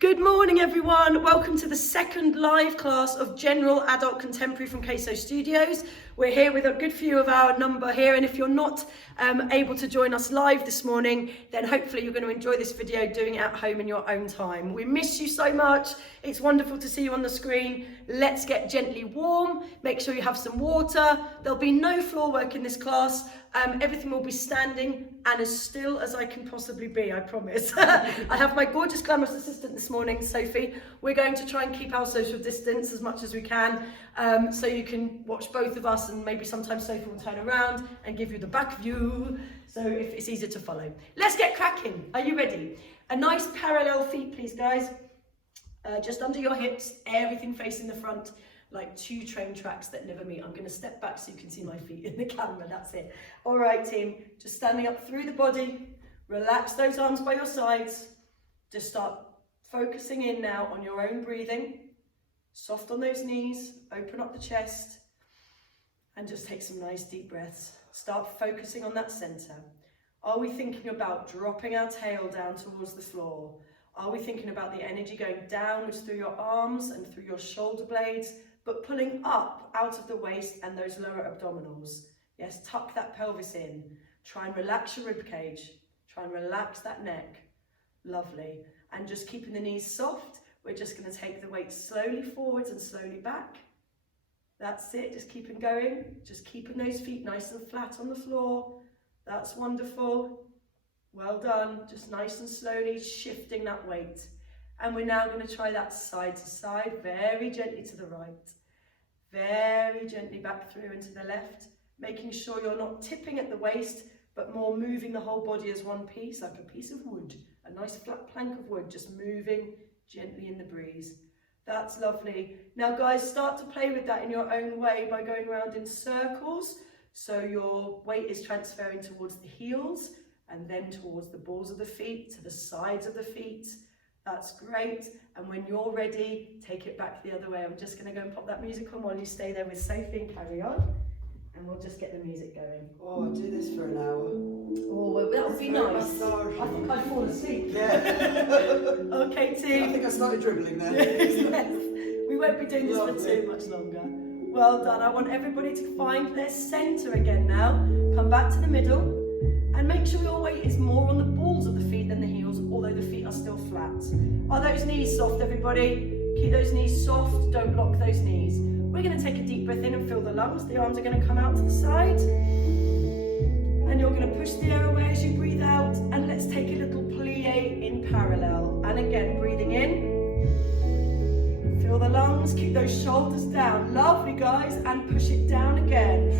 Good morning everyone, welcome to the second live class of General Adult Contemporary from Queso Studios. We're here with a good few of our number here, and if you're not able to join us live this morning, then hopefully you're going to enjoy this video doing it at home in your own time. We miss you so much, it's wonderful to see you on the screen. Let's get gently warm, make sure you have some water. There'll be no floor work in this class, everything will be standing and as still as I can possibly be, I promise. I have my gorgeous glamorous assistant this morning, Sophie. We're going to try and keep our social distance as much as we can, so you can watch both of us, and maybe sometimes Sophie will turn around and give you the back view, so if it's easier to follow. Let's get cracking. Are you ready? A nice parallel feet, please, guys. Just under your hips, everything facing the front, like two train tracks that never meet. I'm going to step back so you can see my feet in the camera. That's it. All right, team. Just standing up through the body. Relax those arms by your sides. Just start focusing in now on your own breathing. Soft on those knees. Open up the chest. And just take some nice deep breaths. Start focusing on that center. Are we thinking about dropping our tail down towards the floor? Are we thinking about the energy going downwards through your arms and through your shoulder blades, but pulling up out of the waist and those lower abdominals? Yes, tuck that pelvis in. Try and relax your rib cage. Try and relax that neck. Lovely. And just keeping the knees soft, we're just going to take the weight slowly forwards and slowly back. That's it, just keeping going. Just keeping those feet nice and flat on the floor. That's wonderful. Well done. Just nice and slowly shifting that weight. And we're now going to try that side to side, very gently to the right. Very gently back through and to the left, making sure you're not tipping at the waist, but more moving the whole body as one piece, like a piece of wood, a nice flat plank of wood, just moving gently in the breeze. That's lovely. Now guys, start to play with that in your own way by going around in circles. So your weight is transferring towards the heels and then towards the balls of the feet, to the sides of the feet. That's great. And when you're ready, take it back the other way. I'm just going to go and pop that music on while you stay there with Sophie and carry on. And we'll just get the music going. Oh, I'll do this for an hour. Oh, well, that would be nice. I think I'd fall asleep. Yeah. Okay, team. I think I started dribbling there. Yes. We won't be doing this for too much longer. Well done. I want everybody to find their centre again now. Come back to the middle. And make sure your weight is more on the balls of the feet than the heels, although the feet are still flat. Are those knees soft, everybody? Keep those knees soft, don't lock those knees. We're going to take a deep breath in and fill the lungs. The arms are going to come out to the side. And you're going to push the air away as you breathe out. And let's take a little plie in parallel. And again, breathing in. Fill the lungs, keep those shoulders down. Lovely, guys. And push it down again.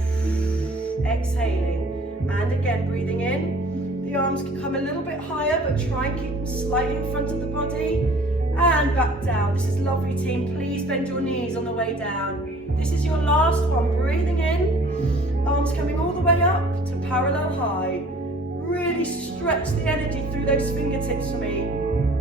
Exhaling. And again, breathing in. The arms can come a little bit higher, but try and keep them slightly in front of the body. And back down. This is lovely, team. Please bend your knees on the way down. This is your last one. Breathing in. Arms coming all the way up to parallel high. Really stretch the energy through those fingertips for me.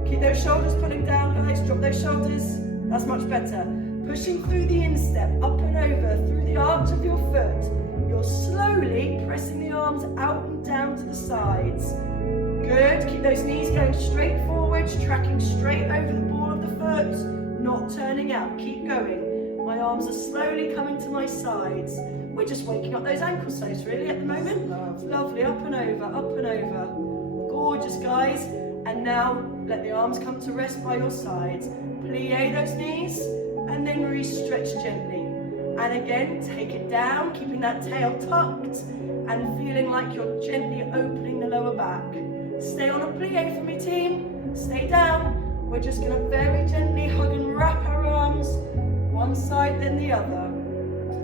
Keep those shoulders pulling down, guys. Drop those shoulders. That's much better. Pushing through the instep, up and over, through the arch of your foot. You're slowly pressing the arms out and down to the sides. Good, keep those knees going straight forwards, tracking straight over the ball of the foot, not turning out, keep going. My arms are slowly coming to my sides. We're just waking up those ankle soles really at the moment. Lovely, up and over, up and over. Gorgeous, guys. And now let the arms come to rest by your sides. Plie those knees and then re-stretch gently. And again, take it down, keeping that tail tucked and feeling like you're gently opening the lower back. Stay on a plie for me, team. Stay down. We're just going to very gently hug and wrap our arms, one side then the other.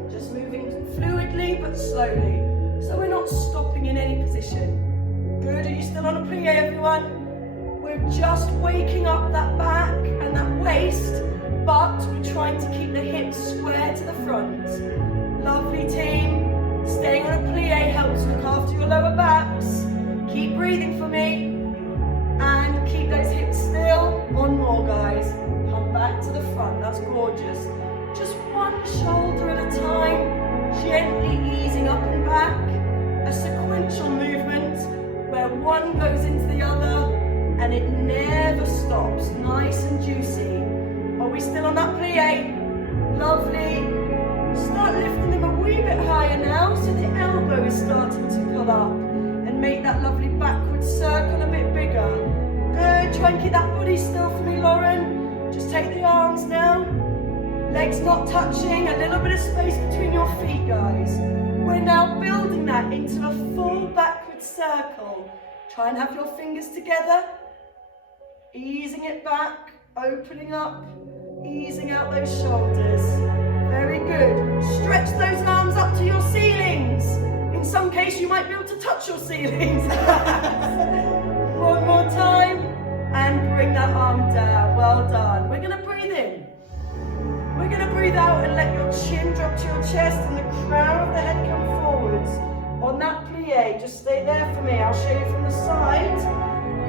Just moving fluidly but slowly, so we're not stopping in any position. Good, are you still on a plie, everyone? We're just waking up that back and that waist, but we're trying to keep the hips square to the front. Lovely, team. Staying on a plie helps look after your lower backs. Keep breathing for me. And keep those hips still. One more, guys. Come back to the front. That's gorgeous. Just one shoulder at a time. Gently easing up and back. A sequential movement where one goes into the other and it never stops. nice and juicy. Are we still on that plie? Lovely. Start lifting them a wee bit higher now, so the elbow is starting to pull up. And make that lovely backward circle a bit bigger. Good, try and keep that body still for me, Lauren. Just take the arms down. Legs not touching, a little bit of space between your feet, guys. We're now building that into a full backward circle. Try and have your fingers together. Easing it back, opening up, easing out those shoulders. Very good. Stretch those arms up to your ceilings. In some case, you might be able to touch your ceilings. One more time, and bring that arm down. Well done. We're gonna breathe in. We're gonna breathe out and let your chin drop to your chest and the crown of the head come forwards. On that plie, just stay there for me. I'll show you from the side.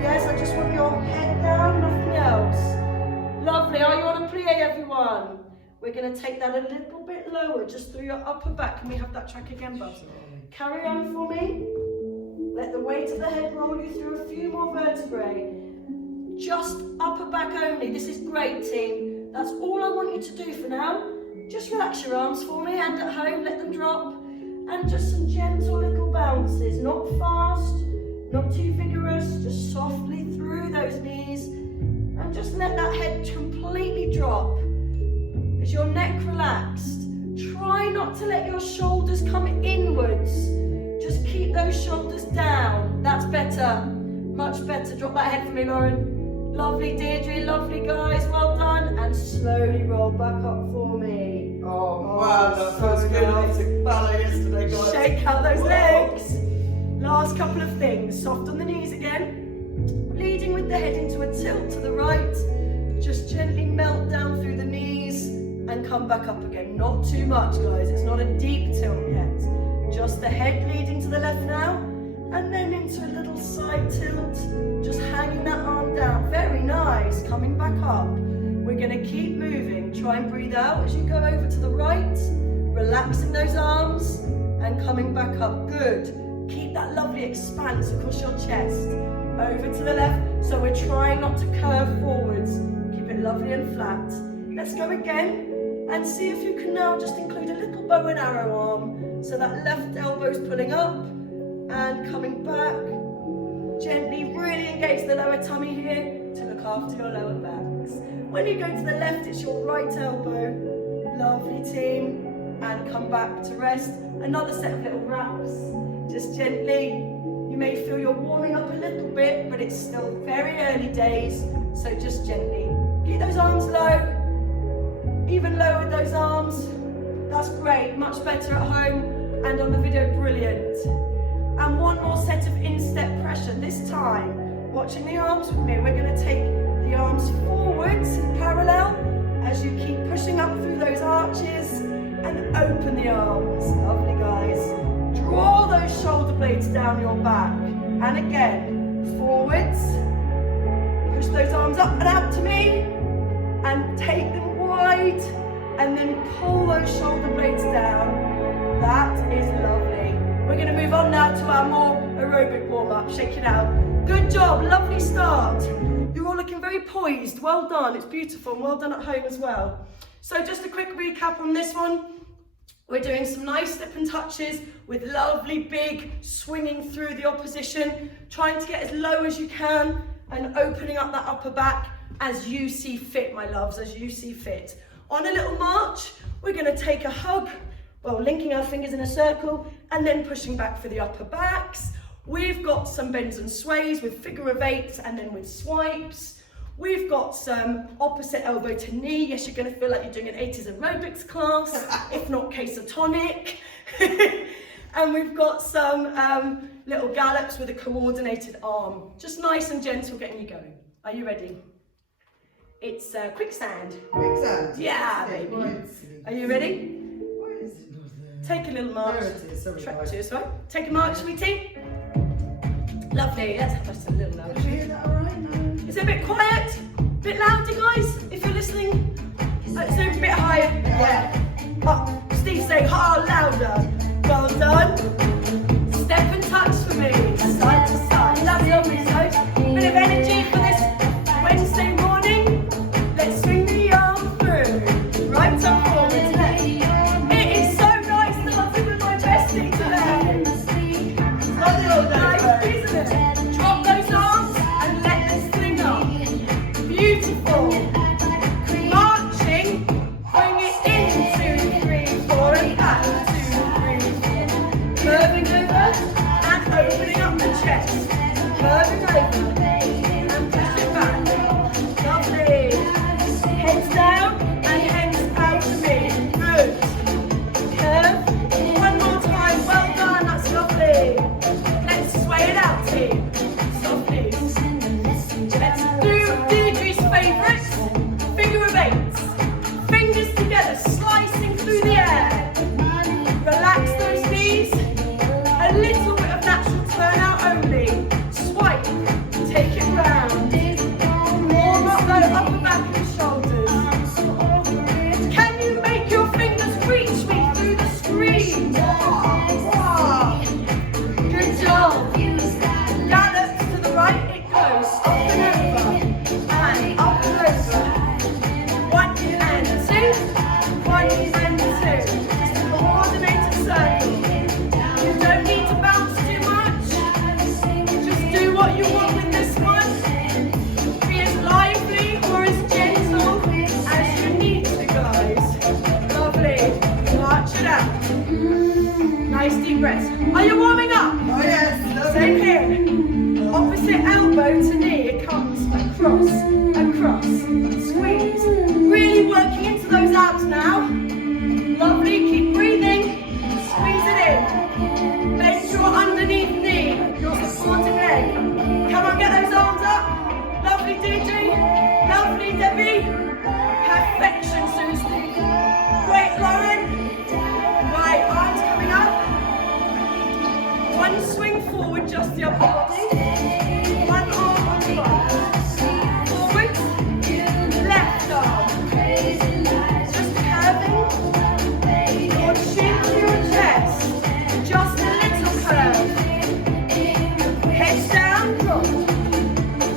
Yes, I just want your head down, nothing else. Lovely. Are you on a plie, everyone? We're gonna take that a little bit lower, just through your upper back. Can we have that track again, Buzz? Carry on for me. Let the weight of the head roll you through a few more vertebrae. Just upper back only. This is great, team. That's all I want you to do for now. Just relax your arms for me, and at home, let them drop. And just some gentle little bounces, not fast, not too vigorous, just softly through those knees. And just let that head completely drop. Is your neck relaxed? Try not to let your shoulders come inwards. Just keep those shoulders down. That's better, much better. Drop that head for me, Lauren. Lovely, Deirdre, lovely guys, well done. And slowly roll back up for me. Oh, wow, that feels so good after ballet yesterday, guys. Shake out those legs. Last couple of things. Soft on the knees again. Leading with the head into a tilt to the right. Just gently melt down through the knees and come back up again. Not too much, guys. It's not a deep tilt yet. Just the head leading to the left now. And then into a little side tilt, just hanging that arm down. Very nice, coming back up. We're gonna keep moving. Try and breathe out as you go over to the right, relaxing those arms and coming back up. Good. Keep that lovely expanse across your chest. Over to the left, so we're trying not to curve forwards. Keep it lovely and flat. Let's go again and see if you can now just include a little bow and arrow arm. So that left elbow's pulling up and coming back. Gently really engage the lower tummy here to look after your lower backs. When you go to the left, it's your right elbow. Lovely, team. And come back to rest. Another set of little wraps. Just gently. You may feel you're warming up a little bit, but it's still very early days. So just gently. Keep those arms low. Even lower with those arms. That's great. Much better at home and on the video. Brilliant. And one more set of instep pressure. This time, watching the arms with me, we're going to take the arms forwards in parallel as you keep pushing up through those arches and open the arms. Lovely, guys. Draw those shoulder blades down your back. And again, forwards. Push those arms up and out to me and take them wide and then pull those shoulder blades down. That is lovely. We're going to move on now to our more aerobic warm-up. Shake it out. Good job, lovely start. You're all looking very poised. Well done, it's beautiful, and well done at home as well. So just a quick recap on this one. We're doing some nice step and touches with lovely big swinging through the opposition, trying to get as low as you can and opening up that upper back as you see fit, my loves, as you see fit. On a little march, we're going to take a hug. Well, linking our fingers in a circle and then pushing back for the upper backs. We've got some bends and sways with figure of eights and then with swipes. We've got some opposite elbow to knee. Yes, you're going to feel like you're doing an 80s aerobics class, if not catatonic. And we've got some little gallops with a coordinated arm. Just nice and gentle getting you going. Are you ready? It's quicksand. Quicksand? Yeah, baby. Are you ready? Take a little march. There it is, sorry, Track guys. to us, right? Take a march, sweetie. Lovely. Let's have us a little Did loud. you hear that all right now? Is it a bit quiet? Bit louder, guys? If you're listening, let's do a bit higher. Yeah. Oh, Steve saying, oh, louder. Well done. Step and touch for me, side to side. Lovely, lovely. So, bit of energy for this Wednesday morning. beautiful. Marching, bring it in, 2, 3, 4, and back, 2, 3, 4. Curving over and opening up the chest. Curving over and push it back. Lovely. Heads down and heads out to me. Good. Curve. One more time. Well done. That's lovely. Let's sway it out, team. Softly. Let's do Deirdre's favourite. Figure of 8. Fingers together, slicing through the air. Relax those knees. A little bit of natural turnout only. Swipe. Take it round. Warm up the upper back and shoulders. Can you make your fingers reach me through the screen? Wow. Good job. Gallops to the right it goes. Up and over. And up and over. 1 and 2. 1 and 2. Just a coordinated circle. You don't need to bounce too much. Just do what you want with this one. Be as lively or as gentle as you need to, guys. Lovely. March it out. Nice deep breaths. Are you warming up? Oh yes, Same here. Opposite elbow to knee. It comes across, across. Squeeze. Really working into those abs now. Lovely. Keep breathing. Squeeze it in. Bend your underneath knee. Your supporting leg. Come on, get those arms up. Lovely, Deirdre. Lovely, Debbie. Perfection, Susie. Great, Lauren. Right, arms coming up. One swing forward, just the upper body. One arm on the front. Forward. Left arm. Just curving. Your chin to your chest. Just a little curve. Head down, drop.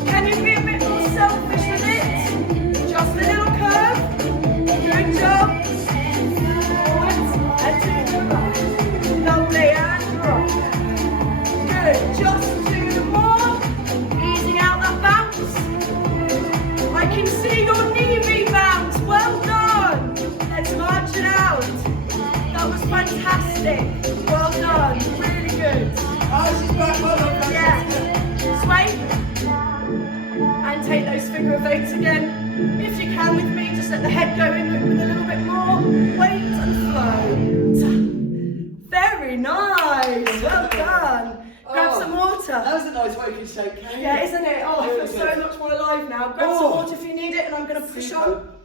Can you be a bit more selfish with it? Just a little curve. Good job. Forward and to the right. Lovely, and drop. Good, just 2 more. Easing out that bounce. I can see your knee rebound. Well done. Let's march it out. That was fantastic. Well done. Really good. Oh, she's back. Well done. Yeah. Sway. And take those figure of 8s again. If you can with me, just let the head go in with a little bit more weight and flow. Very nice. Well done. Grab some water. That was a nice waking shake, Kate. Yeah, isn't it? Oh, I feel Really so good. much more alive now. Grab some water if you need it, and I'm going to push on.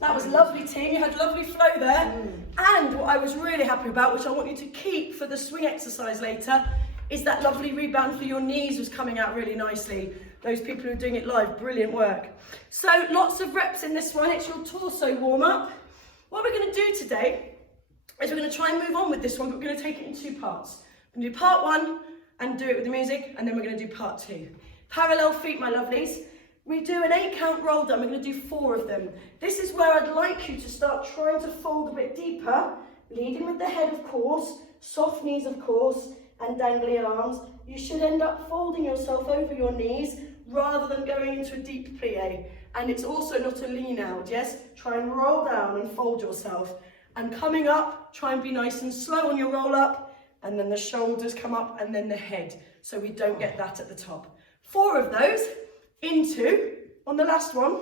That was lovely, team. You had lovely flow there. And what I was really happy about, which I want you to keep for the swing exercise later, is that lovely rebound for your knees was coming out really nicely. Those people who are doing it live, brilliant work. So lots of reps in this one. It's your torso warm up. What we're going to do today is we're going to try and move on with this one, but we're going to take it in 2 parts. We're going to do part 1 and do it with the music, and then we're going to do part 2. Parallel feet, my lovelies. We do an 8 count roll down. We're going to do 4 of them. This is where I'd like you to start trying to fold a bit deeper, leading with the head, of course, soft knees, of course, and dangly arms. You should end up folding yourself over your knees rather than going into a deep plie. And it's also not a lean out, yes? Try and roll down and fold yourself. And coming up, try and be nice and slow on your roll up, and then the shoulders come up, and then the head, so we don't get that at the top. 4 of those. Into, on the last one,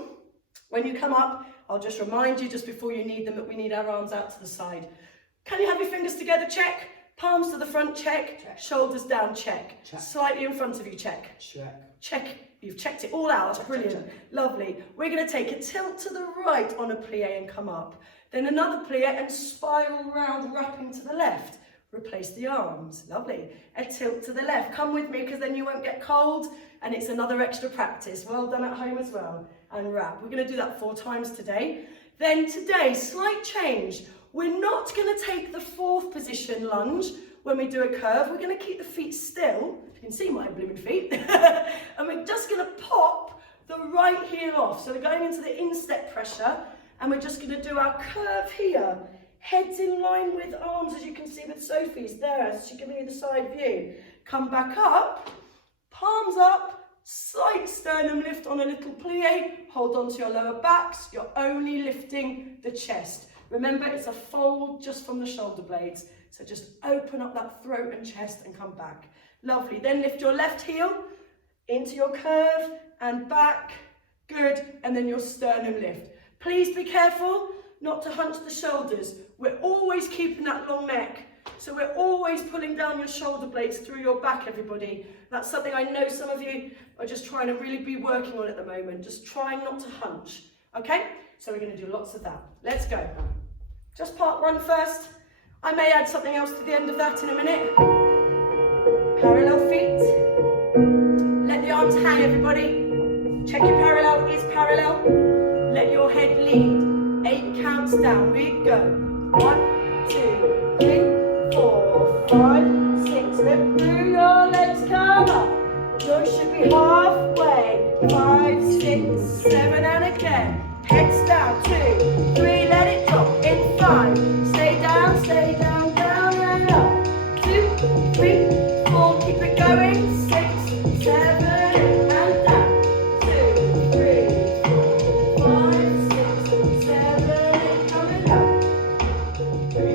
when you come up, I'll just remind you just before you need them that we need our arms out to the side. Can you have your fingers together? Check. Palms to the front, check. Check. Shoulders down, check. Check. Slightly in front of you, check. Check. Check. You've checked it all out, that's brilliant. Check. Lovely. We're going to take a tilt to the right on a plie and come up. Then another plie and spiral round, wrapping to the left. Replace the arms. Lovely. A tilt to the left. Come with me because then you won't get cold, and it's another extra practice. Well done at home as well. And wrap. We're going to do that 4 times today. Then today, slight change. We're not going to take the 4th position lunge when we do a curve. We're going to keep the feet still. You can see my blooming feet. And we're just going to pop the right heel off. So we're going into the instep pressure, and we're just going to do our curve here. Heads in line with arms, as you can see with Sophie's there, as she's giving you the side view. Come back up, palms up, slight sternum lift on a little plie, hold on to your lower backs, you're only lifting the chest. Remember, it's a fold just from the shoulder blades, so just open up that throat and chest and come back. Lovely, then lift your left heel into your curve and back, good, and then your sternum lift. Please be careful not to hunch the shoulders. We're always keeping that long neck, so we're always pulling down your shoulder blades through your back, everybody. That's something I know some of you are just trying to really be working on at the moment, just trying not to hunch, okay? So we're going to do lots of that. Let's go. Just part one first. I may add something else to the end of that in a minute. Parallel feet. Let the arms hang, everybody. Check your parallel is parallel. Let your head lead. 8 counts down. We go. 1, 2, 3, 4, 5, 6. Lift through your legs. Come up. You should be halfway. 5, 6, 7, and again. Heads down. 2, 3. Let it drop. In 5. Stay down, down, and up. 2, 3, 4. Keep it going. 6, 7, and down. 2, 3, 4, 5, 6, 7, coming up. 3,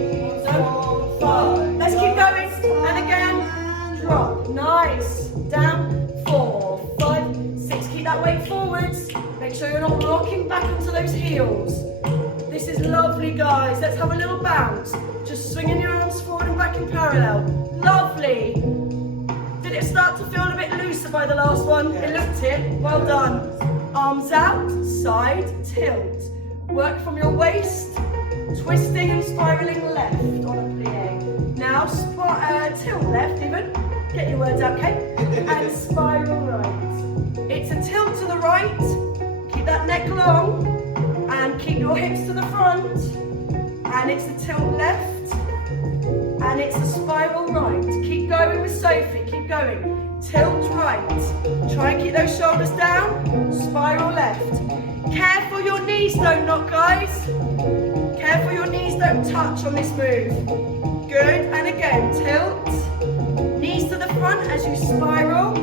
4, 5. Let's keep going. And again. Drop. Nice. Down. 4, 5, 6. Keep that weight forwards. Make sure you're not rocking back onto those heels. This is lovely, guys. Let's have a little bounce. Just swinging your arms forward and back in parallel. Lovely. Did it start to feel a bit looser by the last one? It looked it. Well done. Arms out, side, tilt. Work from your waist, twisting and spiraling left on a plie. Now, tilt left even. Get your words out, okay? And spiral right. It's a tilt to the right. Keep that neck long. And keep your hips to the front, and it's a tilt left, and it's a spiral right. Keep going with Sophie, keep going. Tilt right. Try and keep those shoulders down. Spiral left. Careful your knees don't knock, guys. Careful your knees don't touch on this move. Good, and again, tilt. Knees to the front as you spiral.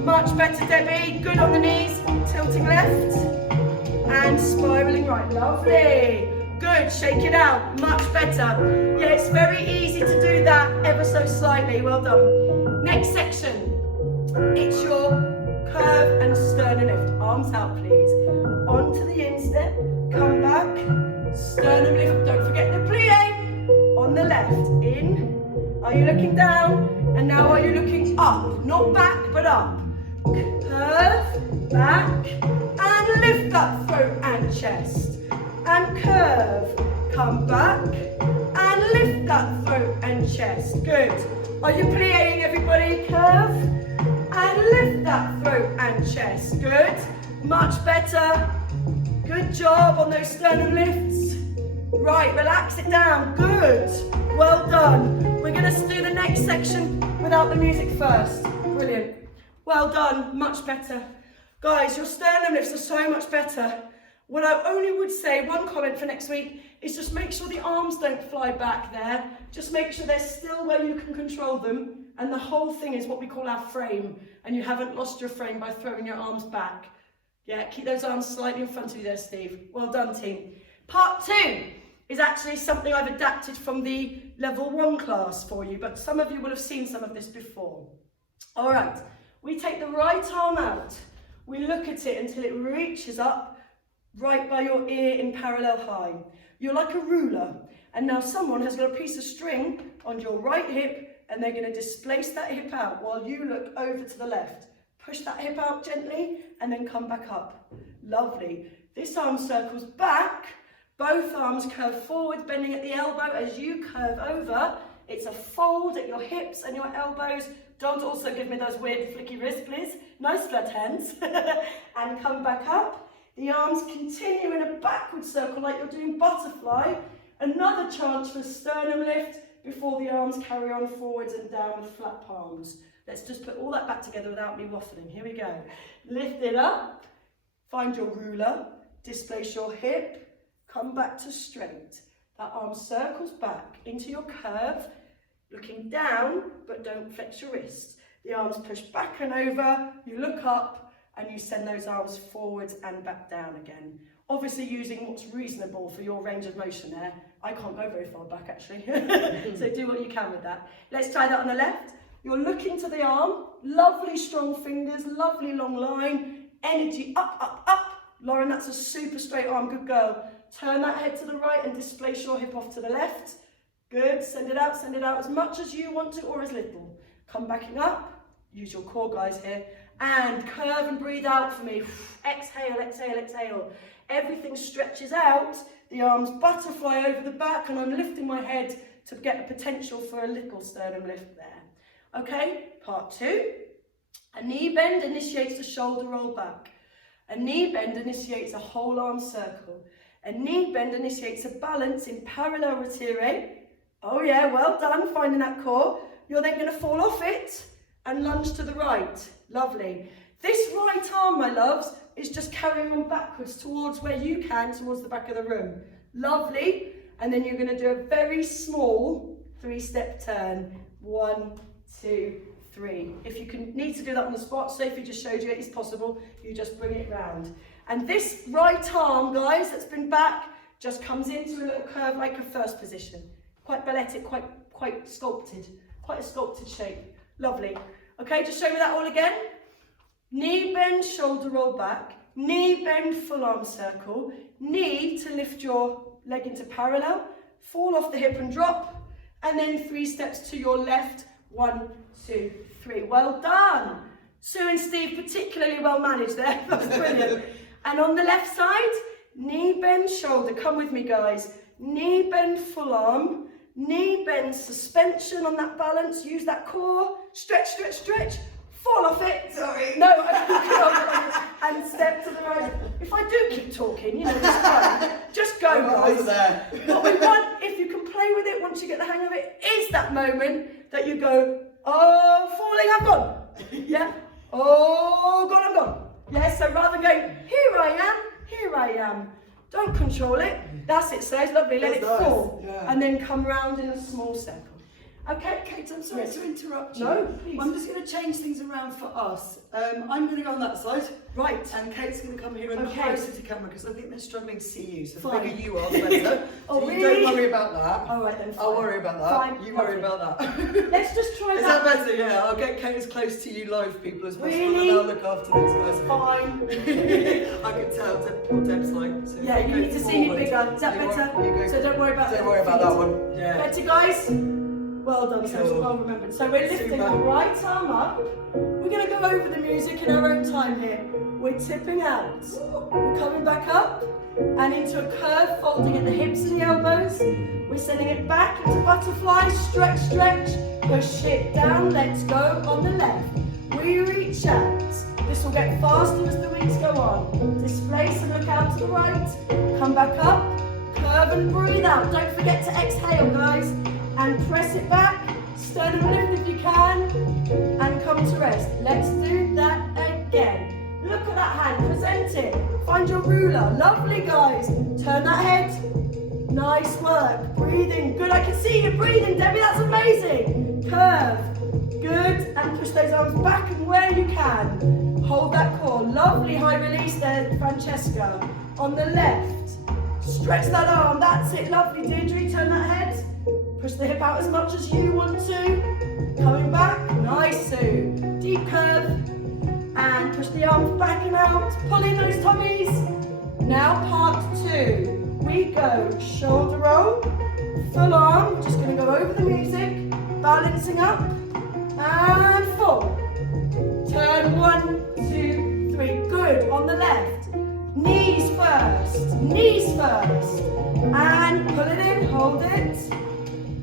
Much better, Debbie. Good on the knees. Tilting left. And spiraling right. Lovely. Good. Shake it out. Much better. Yeah, it's very easy to do that ever so slightly. Well done. Next section. It's your curve and sternum lift. Arms out, please. Onto the instep. Come back. Sternum lift. Don't forget the plie. On the left. In. Are you looking down? And now are you looking up? Not back, but up. Curve. Back. And lift that throat and chest. And curve. Come back. And lift that throat and chest. Good. Are you plieing, everybody? Curve. And lift that throat and chest. Good. Much better. Good job on those sternum lifts. Right, relax it down. Good. Well done. We're going to do the next section without the music first. Brilliant. Well done. Much better. Guys, your sternum lifts are so much better. What I only would say, one comment for next week, is just make sure the arms don't fly back there. Just make sure they're still where you can control them. And the whole thing is what we call our frame. And you haven't lost your frame by throwing your arms back. Yeah, keep those arms slightly in front of you there, Steve. Well done, team. Part 2 is actually something I've adapted from the level 1 class for you. But some of you will have seen some of this before. All right, we take the right arm out. We look at it until it reaches up right by your ear in parallel high. You're like a ruler. And now someone has got a piece of string on your right hip and they're going to displace that hip out while you look over to the left. Push that hip out gently and then come back up. Lovely. This arm circles back. Both arms curve forward, bending at the elbow as you curve over. It's a fold at your hips and your elbows. Don't also give me those weird flicky wrists, please. Nice flat hands. And come back up. The arms continue in a backward circle like you're doing butterfly. Another chance for sternum lift before the arms carry on forwards and down with flat palms. Let's just put all that back together without me waffling. Here we go. Lift it up. Find your ruler. Displace your hip. Come back to straight. That arm circles back into your curve. Looking down, but don't flex your wrists. The arms push back and over, you look up, and you send those arms forwards and back down again. Obviously using what's reasonable for your range of motion there. I can't go very far back actually, so do what you can with that. Let's try that on the left. You're looking to the arm, lovely strong fingers, lovely long line, energy up, up, up. Lauren, that's a super straight arm, good girl. Turn that head to the right and displace your hip off to the left. Good, send it out as much as you want to or as little. Come backing up, use your core guys here, and curve and breathe out for me. Exhale, exhale, exhale. Everything stretches out, the arms butterfly over the back, and I'm lifting my head to get a potential for a little sternum lift there. Okay, part 2. A knee bend initiates a shoulder roll back. A knee bend initiates a whole arm circle. A knee bend initiates a balance in parallel retire. Oh yeah, well done, finding that core. You're then going to fall off it and lunge to the right. Lovely. This right arm, my loves, is just carrying on backwards towards where you can, towards the back of the room. Lovely. And then you're going to do a very small 3-step turn. 1, 2, 3. If you need to do that on the spot, Sophie just showed you it is possible. You just bring it round. And this right arm, guys, that's been back, just comes into a little curve like a first position. Quite balletic, quite sculpted. Quite a sculpted shape. Lovely. Okay, just show me that all again. Knee bend, shoulder roll back. Knee bend, full arm circle. Knee to lift your leg into parallel. Fall off the hip and drop. And then 3 steps to your left. 1, 2, 3. Well done. Sue and Steve, particularly well managed there. That's brilliant. And on the left side, knee bend, shoulder. Come with me, guys. Knee bend, full arm. Knee bend, suspension on that balance. Use that core. Stretch, stretch, stretch. Fall off it. Sorry. No, and step to the right. If I do keep talking, you know, just go, guys. There. What we want, if you can play with it once you get the hang of it, is that moment that you go, oh, falling, I'm gone. Yeah. Oh, gone, I'm gone. Yeah, so rather than going, here I am. Don't control it. That's it, so it's lovely. Let it fall. Yeah. And then come round in a small circle. Okay, Kate, I'm sorry Yes. to interrupt you. No, please. I'm just going to change things around for us. I'm going to go on that side. Right. And Kate's going to come here and Okay. closer to camera because I think they're struggling to see you. So the Fine. bigger you are, the better. Oh, so you really? don't worry about that. All right then. I'll fine. worry about that. Fine, You worry lovely. about that. Let's just try Is that. that better? Yeah, I'll get Kate as close to you live people as possible Really? and I'll look after these guys. Fine. I can tell what Deb's like. So Yeah, you need to see me bigger. Is that You better? want- you go- So don't worry about Don't worry about that one. Yeah. Better, guys? Well done, so Cool. well remembered. So we're lifting Super. the right arm up. We're going to go over the music in our own time here. We're tipping out. We're coming back up and into a curve, folding at the hips and the elbows. We're sending it back into butterfly, stretch, stretch. Push it down, let's go on the left. We reach out. This will get faster as the weeks go on. Displace and look out to the right. Come back up, curve and breathe out. Don't forget to exhale, guys. And press it back, sternum lift if you can, and come to rest. Let's do that again. Look at that hand, present it. Find your ruler, lovely guys. Turn that head, nice work. Breathing, good, I can see you breathing, Debbie, that's amazing. Curve, good, and push those arms back and where you can. Hold that core, lovely high release there, Francesca. On the left, stretch that arm, that's it, lovely. Deirdre, turn that head. Push the hip out as much as you want to. Coming back, nice, Sue. Deep curve. And push the arms back and out. Pull in those tummies. Now part 2. We go shoulder roll, full arm. We're just going to go over the music. Balancing up. And full. Turn 1, 2, 3. Good. On the left. Knees first. Knees first. And pull it in. Hold it.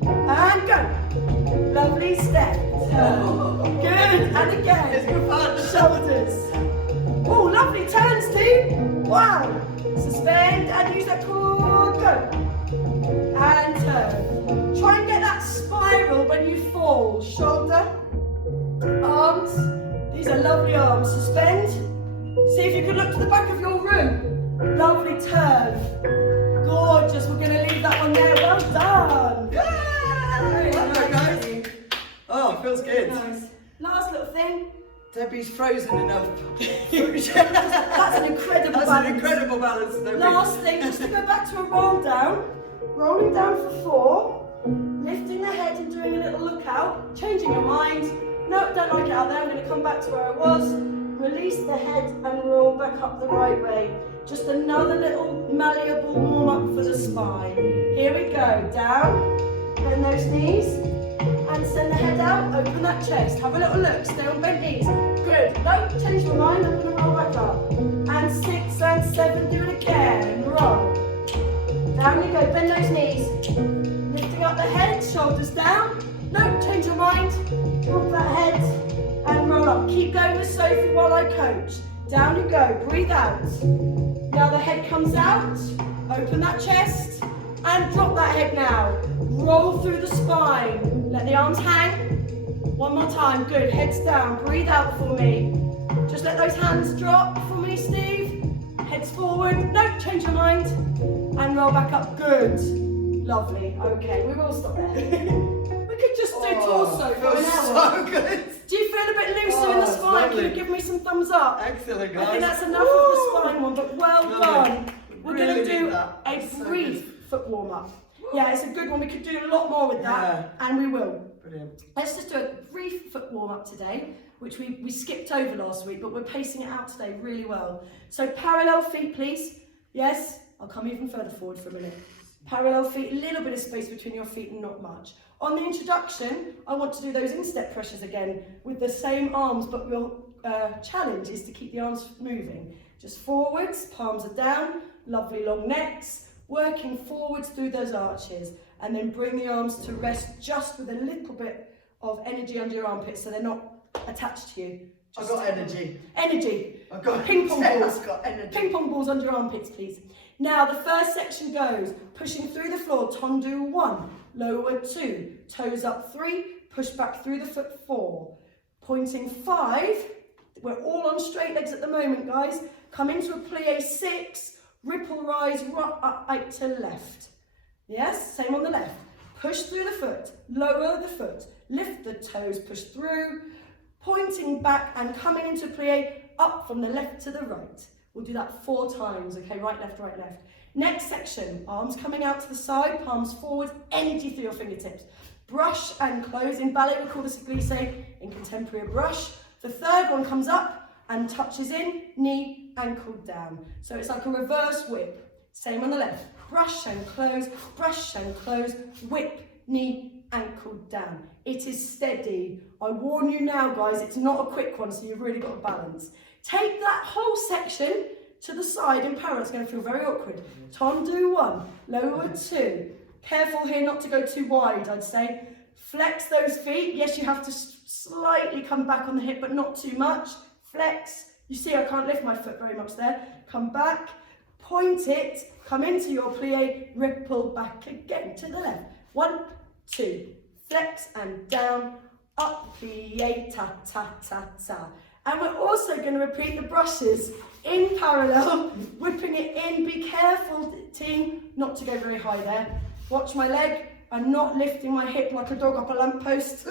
And go. Lovely step. Turn. Good. And again. It's good fun. Shoulders. Oh, lovely turns, team. Wow. Suspend and use that core. Go. And turn. Try and get that spiral when you fall. Shoulder. Arms. These are lovely arms. Suspend. See if you can look to the back of your room. Lovely turn. Gorgeous. We're going to leave that one there. Well done. Yay! Hello, guys. Oh, feels good. Nice. Last little thing. Debbie's frozen enough. That's an incredible That's balance. an incredible balance, Debbie. Last thing, just to go back to a roll down. Rolling down for 4. Lifting the head and doing a little look out. Changing your mind. No, don't like it out there. I'm going to come back to where I was. Release the head and roll back up the right way. Just another little malleable warm up for the spine. Here we go. Down. Bend those knees. And send the head out. Open that chest. Have a little look. Stay on bent knees. Good. No, change your mind. I'm going to roll back up. And 6 and 7. Do it again. Roll. Down you go. Bend those knees. Lifting up the head. Shoulders down. No, change your mind. Drop that head. And roll up. Keep going with Sophie while I coach. Down you go. Breathe out. Now the head comes out. Open that chest. And drop that head now. Roll through the spine. Let the arms hang. One more time. Good. Heads down. Breathe out for me. Just let those hands drop for me, Steve. Heads forward. No, change your mind. And roll back up. Good. Lovely. Okay, we will stop there. We could just do torso for an hour. So good. Do you feel a bit looser in the it's spine? lovely. Can you give me some thumbs up? Excellent, guys. I think that's enough of the spine one, but well Lovely. done. We're Really going to do need that. a So brief foot warm up. Yeah, it's a good one. We could do a lot more with that, and we will. Brilliant. Let's just do a brief foot warm up today, which we skipped over last week, but we're pacing it out today really well. So parallel feet, please. Yes, I'll come even further forward for a minute. Parallel feet, a little bit of space between your feet and not much. On the introduction, I want to do those instep pressures again with the same arms, but your challenge is to keep the arms moving. Just forwards, palms are down, lovely long necks, working forwards through those arches, and then bring the arms to rest just with a little bit of energy under your armpits so they're not attached to you. I've got energy. Energy. I've got ping pong balls. I've got energy. Ping pong balls under your armpits, please. Now the first section goes pushing through the floor, tendu 1, lower 2, toes up 3, push back through the foot 4, pointing 5. We're all on straight legs at the moment, guys. Come into a plie 6, ripple rise right to left. Yes, same on the left. Push through the foot, lower the foot, lift the toes, push through, pointing back and coming into plie up from the left to the right. We'll do that 4 times, okay? Right, left, right, left. Next section, arms coming out to the side, palms forward, energy through your fingertips. Brush and close. In ballet, we call this a glisse. In contemporary, a brush. The third one comes up and touches in, knee, ankle down. So it's like a reverse whip. Same on the left. Brush and close, whip, knee, ankle down. It is steady. I warn you now, guys, it's not a quick one, so you've really got to balance. Take that whole section to the side in parallel. It's going to feel very awkward. Tendu 1, lower 2. Careful here not to go too wide, I'd say. Flex those feet. Yes, you have to slightly come back on the hip, but not too much. Flex. You see, I can't lift my foot very much there. Come back, point it, come into your plie, ripple back again to the left. 1, 2, flex and down, up, plie, ta, ta, ta, ta. And we're also going to repeat the brushes in parallel, whipping it in. Be careful, team, not to go very high there. Watch my leg. I'm not lifting my hip like a dog up a lamppost.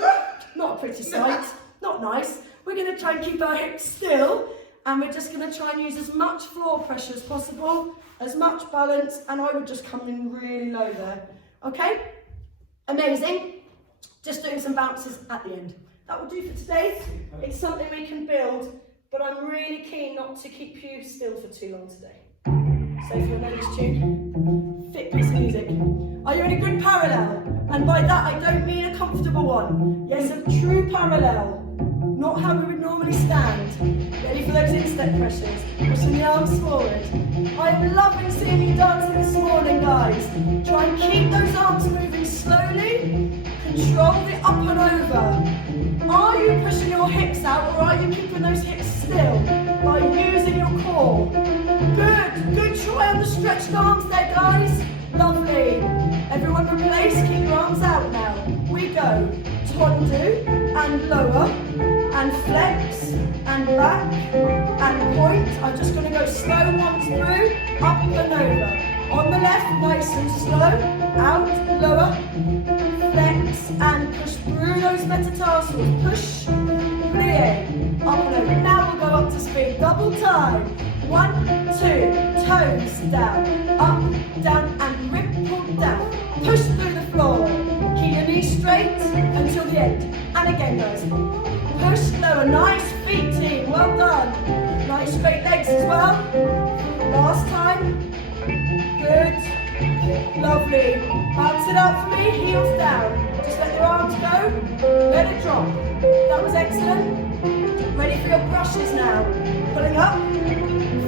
Not a pretty sight. Not nice. We're going to try and keep our hips still. And we're just going to try and use as much floor pressure as possible, as much balance. And I would just come in really low there. Okay? Amazing. Just doing some bounces at the end. That will do for today. It's something we can build, but I'm really keen not to keep you still for too long today. So for the next tune, fit piece of music. Are you in a good parallel? And by that I don't mean a comfortable one. Yes, a true parallel. Not how we would normally stand. Ready for those instep pressures. Pushing the arms forward. I'm loving seeing you dancing this morning, guys. Try and keep those arms moving slowly. Control the up and over. Are you pushing your hips out or are you keeping those hips still by using your core? Good try on the stretched arms there, guys. Lovely. Everyone replace, keep your arms out now. We go. Tendu and lower and flex and back and point. I'm just going to go slow once through, up and over. On the left, nice and slow. Out, lower, flex, and push through those metatarsals. Push, plie, up and over. Now we'll go up to speed. Double time. 1, 2, toes down, up, down, and ripple down. Push through the floor. Keep your knees straight until the end. And again, guys. Push lower. Nice feet, team. Well done. Nice straight legs as well. Last time. Good. Lovely. Bounce it out for me. Heels down. Just let your arms go. Let it drop. That was excellent. Ready for your brushes now. Pulling up.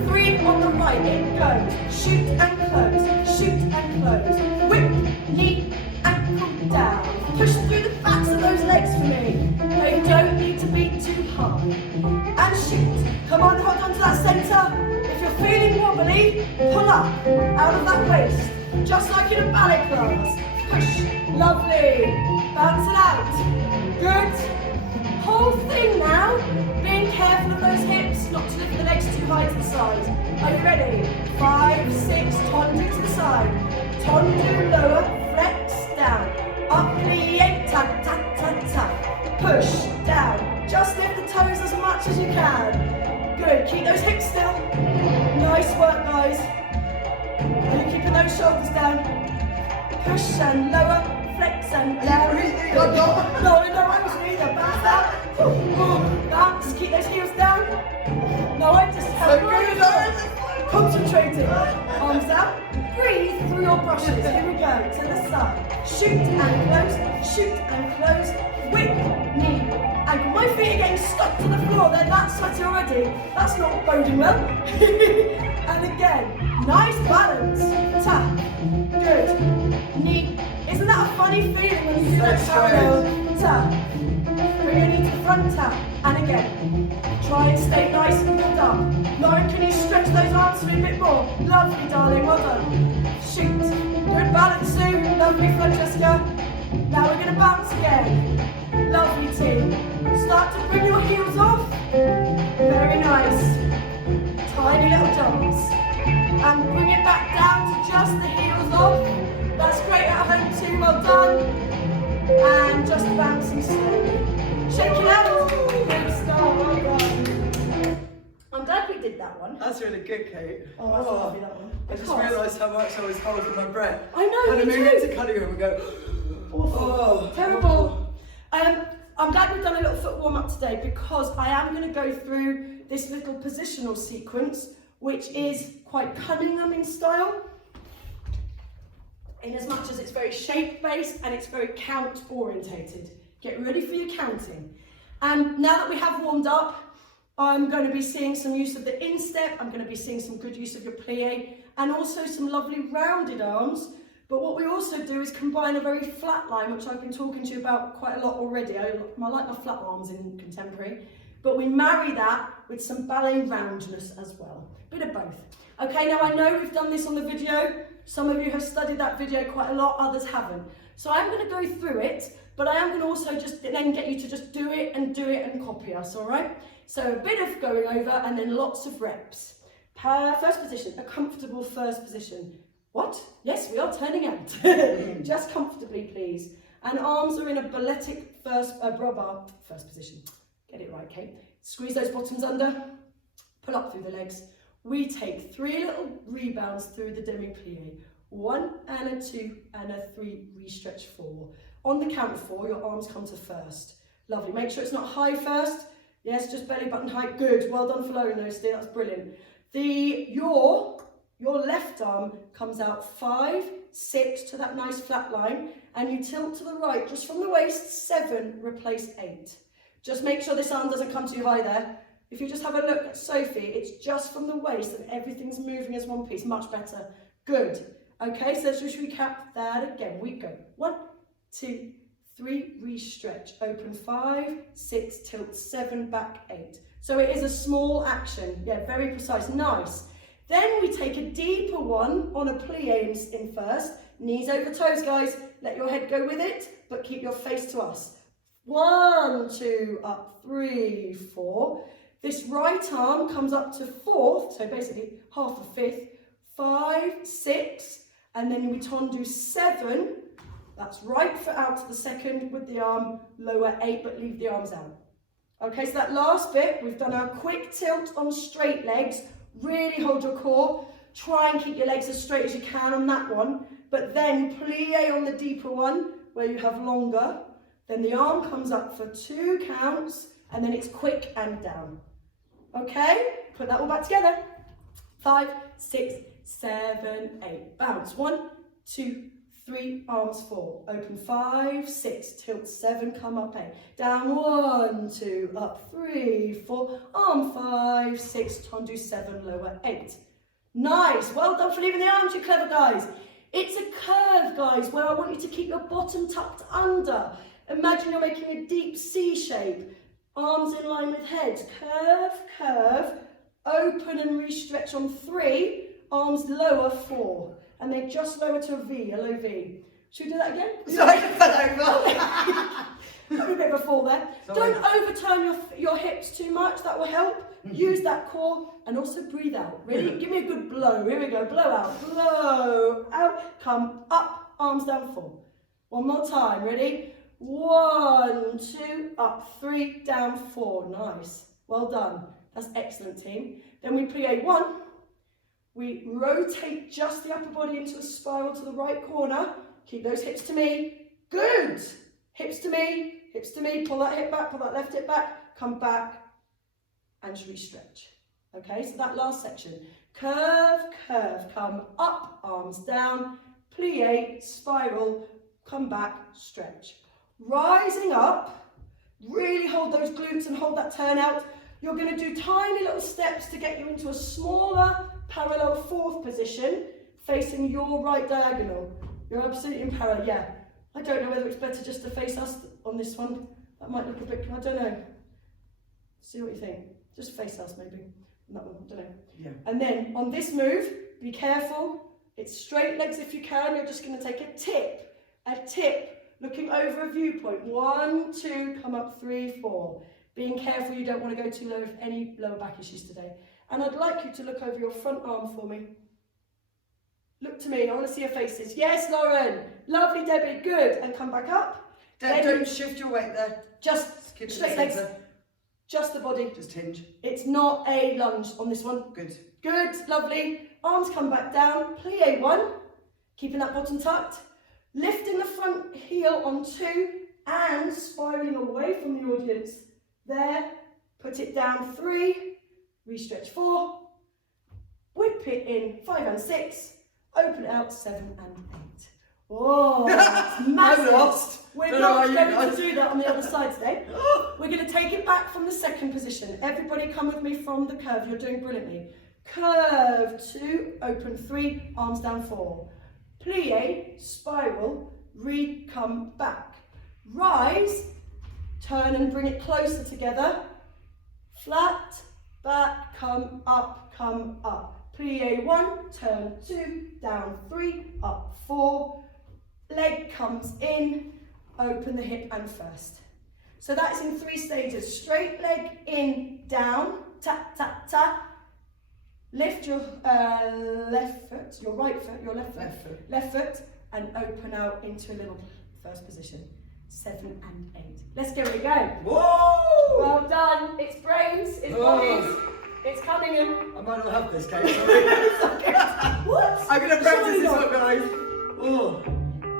3 on the right. It goes. Shoot and close. Shoot and close. Whip, knee, ankle down. Push through the backs of those legs for me. They don't need to be too hard. And shoot. Come on, hold on to that centre. If you're feeling wobbly, pull up out of that waist. Just like in a ballet class. Push. Lovely. Bounce it out. Good. Whole thing now. Being careful of those hips, not to lift the legs too high to the side. Are you ready? 5, 6, tendu to the side. Tendu lower, flex down. Up, plie, tap, tap, tap, tap. Push, down. Just lift the toes as much as you can. Good, keep those hips still. Nice work, guys. Are you keeping those shoulders down? Push and lower, flex and down. No, I wasn't either. Bounce out. Bounce, keep those heels down. No, I just have concentrating. Arms out. Breathe through your brushes. Here we go. To the side. Shoot and close. Shoot and close. Whip, knee, ankle. My feet are getting stuck to the floor. They're that sweaty already. That's not boding well. And again, nice balance. Tap. Good. Knee. Isn't that a funny feeling when you do that parallel? Tap. Bring your knee to the front, tap. And again. Try and stay nice and pulled up. Lauren, can you stretch those arms for me a bit more? Lovely, darling. Well done. Shoot. Good balance, Sue. Lovely, Francesca. Now we're going to bounce again. Lovely, team. Start to bring your heels off. Very nice. Tiny little jumps. And bring it back down to just the heels off. That's great at home too. Well done. And just bouncing slowly. Shake it out. Good start. Well done. I'm glad we did that one. That's really good, Kate. Oh, that's lovely, that one. I just realised how much I was holding my breath. I know, And I me moved too. into cutting room and go, Awful. Terrible. I'm glad we've done a little foot warm up today because I am going to go through this little positional sequence, which is quite Cunningham in style, in as much as it's very shape based and it's very count orientated. Get ready for your counting. And now that we have warmed up, I'm going to be seeing some use of the instep. I'm going to be seeing some good use of your plie and also some lovely rounded arms. But what we also do is combine a very flat line, which I've been talking to you about quite a lot already. I like my flat arms in contemporary. But we marry that with some ballet roundness as well. Bit of both. Okay, now I know we've done this on the video. Some of you have studied that video quite a lot, others haven't. So I'm going to go through it, but I am going to also just then get you to just do it and copy us, all right? So a bit of going over and then lots of reps. First position, a comfortable first position. What? Yes, we are turning out. Just comfortably, please. And arms are in a balletic first position. Get it right, Kate. Squeeze those bottoms under. Pull up through the legs. We take 3 little rebounds through the demi-plie. 1 and a 2 and a 3, re-stretch 4. On the count of 4, your arms come to first. Lovely. Make sure it's not high first. Yes, just belly button height. Good. Well done for lowering those, dear. That's brilliant. Your left arm comes out 5, 6 to that nice flat line, and you tilt to the right just from the waist. 7, replace 8. Just make sure this arm doesn't come too high there. If you just have a look at Sophie, it's just from the waist and everything's moving as one piece. Much better. Good. Okay, so let's just recap that again. We go 1, 2, 3, re-stretch. Open 5, 6, tilt 7, back 8. So it is a small action. Yeah, very precise. Nice. Then we take a deeper one on a plie in first. Knees over toes, guys. Let your head go with it, but keep your face to us. 1, 2, up, 3, 4. This right arm comes up to 4th, so basically half a 5th. 5, 6, and then we tendu 7, That's right foot out to the second with the arm, lower 8, but leave the arms out. Okay, so that last bit, we've done our quick tilt on straight legs. Really hold your core. Try and keep your legs as straight as you can on that one. But then plie on the deeper one, where you have longer. Then the arm comes up for 2 counts, and then it's quick and down. Okay, put that all back together. 5, 6, 7, 8. Bounce. 1, 2, 3, arms 4. Open 5, 6, tilt 7, come up 8. Down 1, 2, up 3, 4, arm 5, 6, tendu 7, lower 8. Nice, well done for leaving the arms, you clever guys. It's a curve, guys, where I want you to keep your bottom tucked under. Imagine you're making a deep C shape. Arms in line with head. Curve, curve, open and re-stretch on 3, arms lower 4. And they just lower to a V, a low V. Should we do that again? Sorry, I fell over. A bit of a fall there. Sorry. Don't overturn your hips too much, that will help. Use that core and also breathe out. Ready? Give me a good blow. Here we go. Blow out, come up, arms down 4. One more time. Ready? 1, 2, up 3, down 4. Nice. Well done. That's excellent, team. Then we plie 1. We rotate just the upper body into a spiral to the right corner. Keep those hips to me. Good. Hips to me, hips to me. Pull that hip back, pull that left hip back. Come back and re-stretch. Okay, so that last section. Curve, curve, come up, arms down. Plie, spiral, come back, stretch. Rising up, really hold those glutes and hold that turn out. You're going to do tiny little steps to get you into a smaller parallel 4th position, facing your right diagonal. You're absolutely in parallel, yeah. I don't know whether it's better just to face us on this one. That might look a bit, I don't know. See what you think. Just face us maybe. That one, I don't know. Yeah. And then on this move, be careful. It's straight legs if you can. You're just going to take a tip, looking over a viewpoint. 1, 2, come up 3, 4. Being careful you don't want to go too low if any lower back issues today. And I'd like you to look over your front arm for me. Look to me, I want to see your faces. Yes, Lauren. Lovely, Debbie. Good. And come back up. Don't shift your weight there. Just Keep it straight in the legs. centre. Just the body. Just hinge. It's not a lunge on this one. Good. Good, lovely. Arms come back down. Plie 1. Keeping that bottom tucked. Lifting the front heel on 2 and spiraling away from the audience. There. Put it down 3. Re-stretch 4. Whip it in 5 and 6. Open it out 7 and 8. Oh, that's massive. I'm lost. We're Don't know not how you going guys- to do that on the other side today. We're going to take it back from the second position. Everybody come with me from the curve. You're doing brilliantly. Curve 2, open 3, arms down 4. Plie, spiral, come back. Rise, turn and bring it closer together. Flat, back, come up, come up. Plie 1, turn 2, down 3, up 4. Leg comes in, open the hip and first. So that's in 3 stages. Straight leg in, down, tap, tap, tap. Lift your left foot, your right foot, your left foot, and open out into a little first position. 7 and 8. Let's give it a go. Whoa! Well done. It's brains, it's bodies, it's coming in. I might not have this, Kate. Sorry. What? I'm going to practice Surely this not. one, guys. Oh.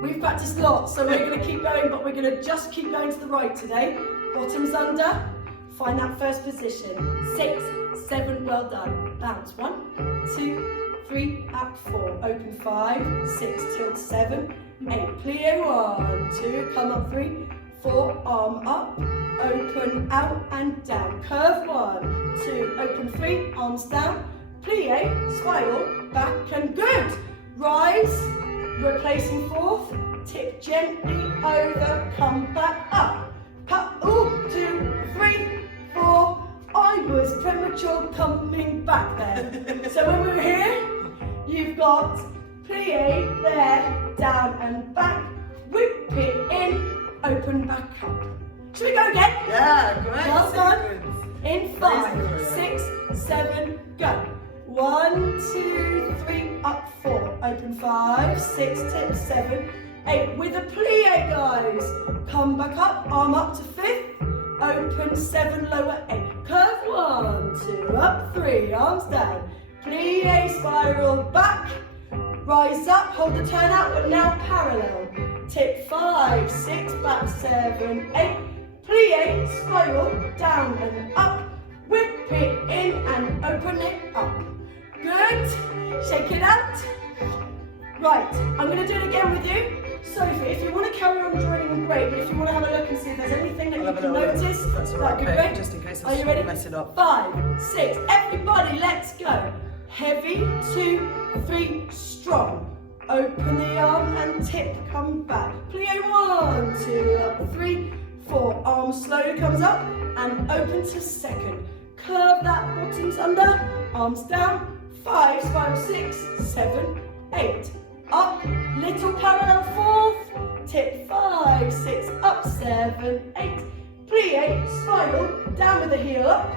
We've practiced lots, so we're going to keep going, but we're going to just keep going to the right today. Bottoms under, find that first position. 6, 7, well done. Bounce. 1, 2, 3, up 4. Open 5, 6, tilt 7, 8. Plie 1, 2, come up 3, 4, arm up, open out and down. Curve 1, 2, open 3, arms down. Plie, spiral, back and good. Rise. Replacing 4th, tip gently over, come back up. 2, 3, 4. I was premature coming back there. So when we're here, you've got plie there, down and back, whip it in, open back up. Should we go again? Yeah, great. Well done. sequence. In 5, 6, 7, go. 1, 2, 3, up 4. Open 5, 6, tip 7, 8. With a plie, guys. Come back up, arm up to 5th. Open 7, lower 8. Curve 1, 2, up 3, arms down. Plie, spiral back. Rise up, hold the turn out, but now parallel. Tip 5, 6, back 7, 8. Plie, spiral, down and up. Whip it in and open it up. Good. Shake it out. Right, I'm going to do it again with you. Sophie, if you want to carry on joining, great, but if you want to have a look and see if there's anything that you can notice, that'd be great. Just in case Are you ready? mess it up. 5, 6, everybody, let's go. Heavy, 2, 3, strong. Open the arm and tip, come back. Plie 1, 2, up 3, 4. Arm slowly comes up and open to 2nd. Curve that bottoms under, arms down. 5, spiral 6, 7, 8. Up, little parallel 4th. Tip 5, 6, up 7, 8. Plie, spiral, down with the heel up.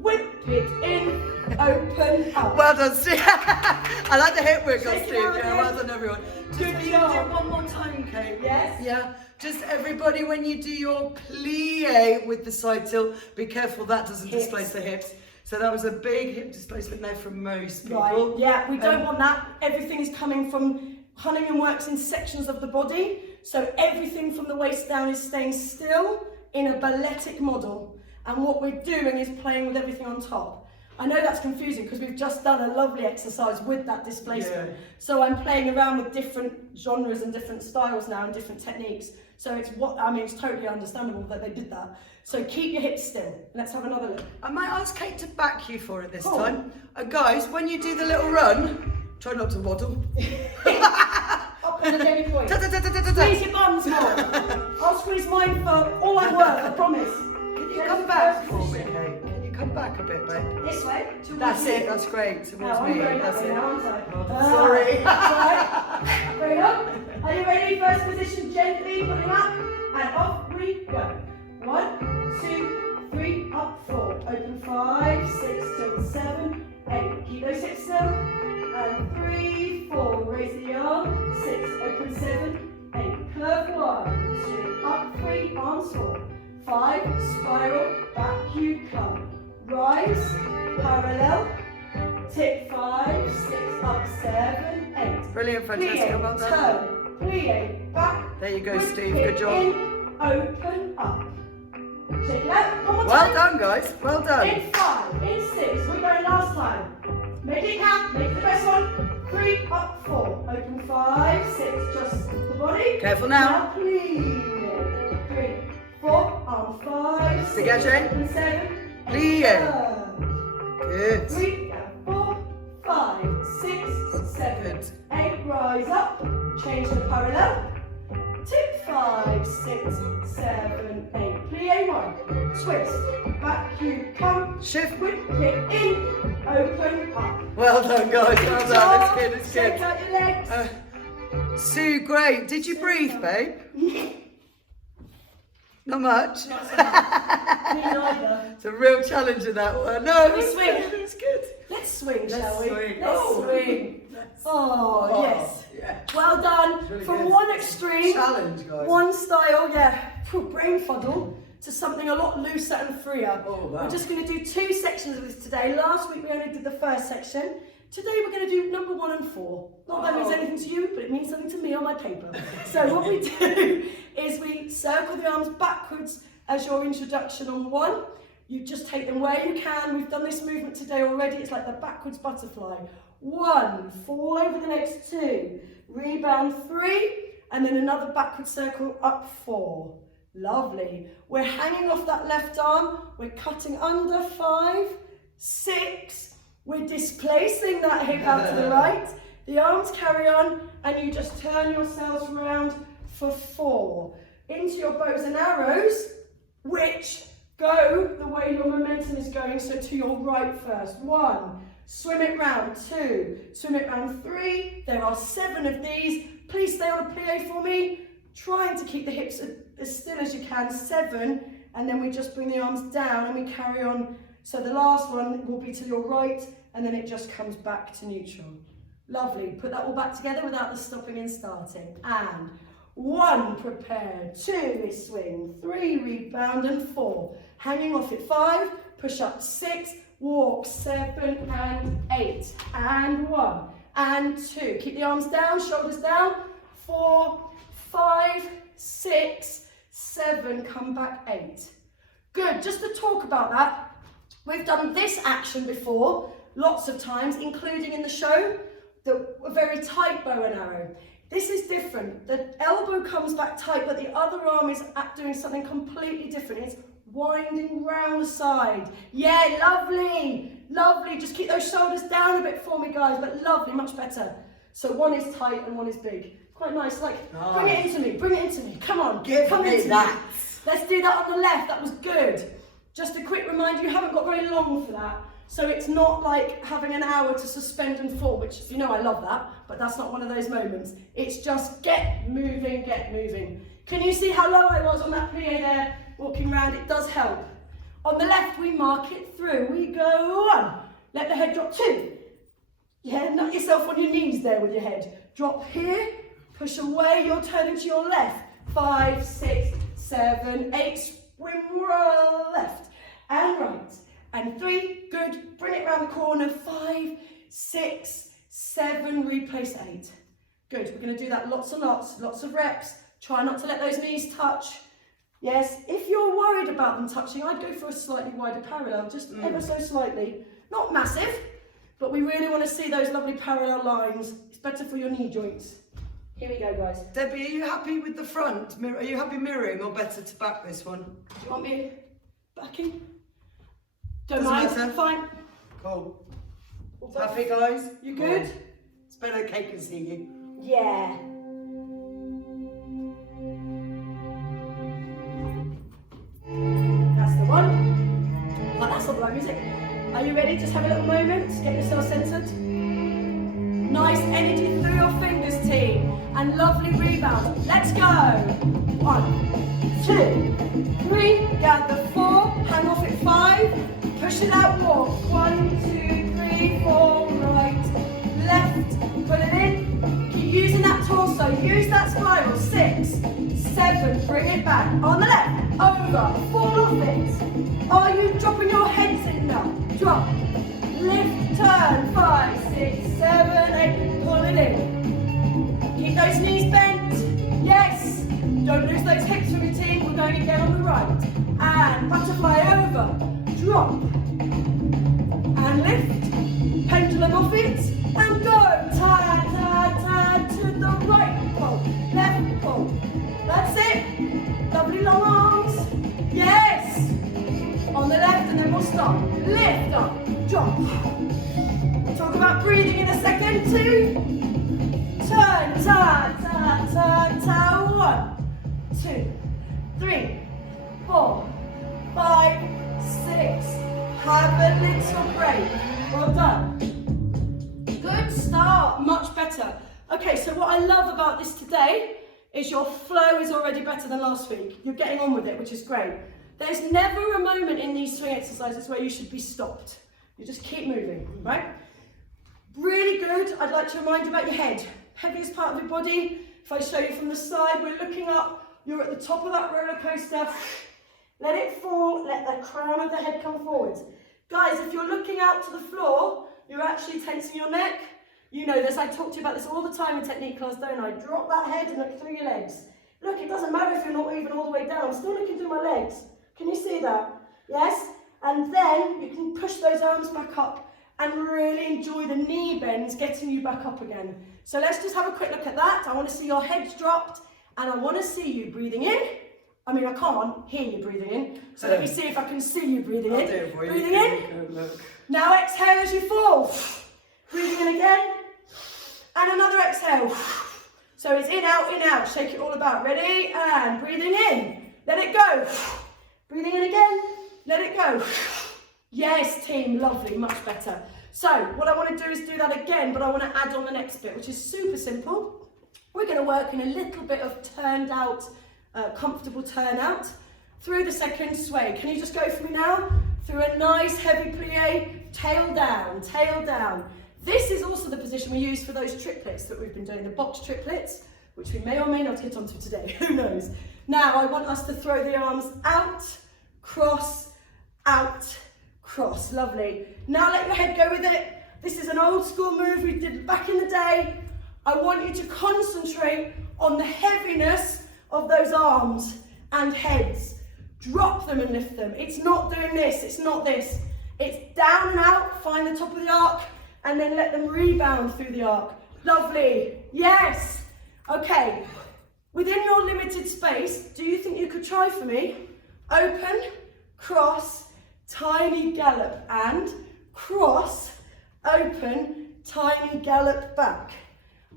Whip it in, open up. Well done, Steve. I like the hip wiggle, Shake it Steve. out Yeah, again. well done, everyone. Good Just job. do it one more time, Kate. Yes? Yeah. Just everybody, when you do your plie with the side tilt, be careful that doesn't Hips. displace the hips. So that was a big hip displacement there from most people. Right, yeah, we don't want that. Everything is coming from, Cunningham works in sections of the body, so everything from the waist down is staying still in a balletic model. And what we're doing is playing with everything on top. I know that's confusing because we've just done a lovely exercise with that displacement. Yeah. So I'm playing around with different genres and different styles now and different techniques. So it's it's totally understandable that they did that. So keep your hips still. Let's have another look. I might ask Kate to back you for it this Cool. time. Guys, when you do the little run, try not to waddle. Up on the Debbie point. Da, da, da, da, da, da, da. Squeeze your bums more. I'll squeeze mine for all I'm worth, I promise. Can you come back for me, Kate? Can you come back a bit, babe? This way. towards That's me. it, that's great. Towards Now I'm me. going that That's way it. now, aren't I? Oh, sorry. Right. Bring up. Are you ready? First position, gently pulling up. And off we go. 1, 2, 3, up 4. Open 5, 6, till 7, 8. Keep those hips still. And 3, 4. Raise the arm. 6, open 7, 8. Curve 1, 2, up 3, arms 4. 5, spiral, back you come. Rise, parallel. Tip 5, 6, up 7, 8. Brilliant, Francesca. Well Plie, done. turn, plie, back. There you go, whip Steve. it Good job. In, open up. Shake it out. One more Well time. done, guys. Well done. In 5, in 6. We're going last time. Make it count. Make it the best one. 3, up 4. Open 5, 6. Just the body. Careful now. Plie. 3, 4. Arm 5, 6. Dégagez. Open 7. Plie. Turn. Good. 3, 4, 5, 6, 7, Good. 8. Rise up. Change the parallel. Tip 5, 6, 7, 8. Plie 1. Twist. Back you come. Shift. Whip it in. Open up. Well done, guys. Well done. It's good. It's Shake good. out your legs. Sue, great. Did you breathe, babe? Not much. Me neither. It's a real challenge in that one. No, We swing. It's good. Let's swing, shall Let's we? swing. Let's Oh. swing. Oh, yes. Yeah. Well done. Really From good. one extreme, Challenge, guys. one style, yeah, brain fuddle, to something a lot looser and freer. Oh, wow. We're just going to do 2 sections of this today. Last week we only did the first section. Today we're going to do number 1 and 4. Not that means Oh. anything to you, but it means something to me on my paper. So what we do is we circle the arms backwards as your introduction on 1. You just take them where you can. We've done this movement today already. It's like the backwards butterfly. 1, fall over the next 2, rebound 3, and then another backward circle up 4. Lovely. We're hanging off that left arm. We're cutting under 5, 6. We're displacing that hip out to the right. The arms carry on, and you just turn yourselves around for 4. Into your bows and arrows, which go the way your momentum is going, so to your right first. 1, swim it round. 2, swim it round. 3, there are 7 of these. Please stay on a plie for me, trying to keep the hips as still as you can. 7, and then we just bring the arms down and we carry on. So the last one will be to your right, and then it just comes back to neutral. Lovely. Put that all back together without the stopping and starting. And 1, prepare. 2, is swing. 3, rebound, and 4. Hanging off it. 5, push up. 6, walk. 7 and 8. And 1 and 2. Keep the arms down, shoulders down. 4, 5, 6, 7. Come back. 8. Good. Just to talk about that, we've done this action before, lots of times, including in the show, the very tight bow and arrow. This is different. The elbow comes back tight, but the other arm is doing something completely different. It's winding round the side. Yeah, lovely, lovely. Just keep those shoulders down a bit for me, guys, but lovely, much better. So one is tight and one is big. Quite nice, like, bring it into me, bring it into me. Come on, come into me. Let's do that on the left, that was good. Just a quick reminder, you haven't got very long for that. So it's not like having an hour to suspend and fall, which, you know, I love that, but that's not one of those moments. It's just get moving, get moving. Can you see how low I was on that plie there, walking around? It does help. On the left, we mark it through. We go 1, let the head drop. 2, yeah, knock yourself on your knees there with your head. Drop here, push away, you're turning to your left. 5, 6, 7, 8, swim roll left and right. And 3, good, bring it round the corner. 5, 6, 7, replace 8. Good, we're going to do that lots and lots of reps. Try not to let those knees touch. Yes, if you're worried about them touching, I'd go for a slightly wider parallel, just ever so slightly. Not massive, but we really want to see those lovely parallel lines. It's better for your knee joints. Here we go, guys. Debbie, are you happy with the front? Are you happy mirroring or better to back this one? Do you want me backing? Don't mind, fine. Cool. Happy, guys? You good? It's better Kate can see you. Yeah. That's the one. Oh, that's not the right music. Are you ready? Just have a little moment. Get yourself centered. Nice energy through your fingers, team. And lovely rebound. Let's go. 1, 2, 3. Gather 4. Hang off at 5. Push it out, walk. 1, 2, 3, 4, right, left. Put it in. Keep using that torso. Use that spiral. 6, 7. Bring it back. On the left. Over. Fall off it. Are you dropping your heads in now? Drop. Lift. Turn. 5, 6, 7, 8. Pull it in. Keep those knees bent. Yes. Don't lose those hips from your team. We're going again on the right. And butterfly over. Drop and lift, pendulum off it, and go. Turn, turn, turn to the right pull, left pull. That's it. Lovely long arms. Yes. On the left, and then we'll stop. Lift up, drop. Talk about breathing in a second. 2, turn, turn, turn, turn, turn. 1, 2, 3, 4, 5, 6. Have a little break. Well done. Good start. Much better. Okay, so what I love about this today is your flow is already better than last week. You're getting on with it, which is great. There's never a moment in these swing exercises where you should be stopped. You just keep moving, right? Really good. I'd like to remind you about your head. Heaviest part of your body. If I show you from the side, we're looking up. You're at the top of that roller coaster. Let it fall, let the crown of the head come forward. Guys, if you're looking out to the floor, you're actually tensing your neck. You know this, I talk to you about this all the time in technique class, don't I? Drop that head and look through your legs. Look, it doesn't matter if you're not even all the way down. I'm still looking through my legs. Can you see that? Yes? And then you can push those arms back up and really enjoy the knee bends getting you back up again. So let's just have a quick look at that. I want to see your heads dropped and I want to see you breathing in. I mean, I can't hear you breathing in, so let me see if I can see you breathing in. I'll do it for you. Breathing in. Now exhale as you fall. Breathing in again. And another exhale. So it's in, out, shake it all about. Ready? And breathing in. Let it go. Breathing in again. Let it go. Yes, team, lovely, much better. So what I want to do is do that again, but I want to add on the next bit, which is super simple. We're going to work in a little bit of turned out, comfortable turnout through the second sway. Can you just go for me now? Through a nice heavy plie, tail down, tail down. This is also the position we use for those triplets that we've been doing, the box triplets. which we may or may not get onto today, who knows. Now I want us to throw the arms out, cross, lovely. Now let your head go with it. This is an old school move we did back in the day. I want you to concentrate on the heaviness of those arms and heads. Drop them and lift them. It's not doing this, it's not this. It's down and out, find the top of the arc, and then let them rebound through the arc. Lovely, yes. Okay, within your limited space, do you think you could try for me? Open, cross, tiny gallop, and cross, open, tiny gallop back.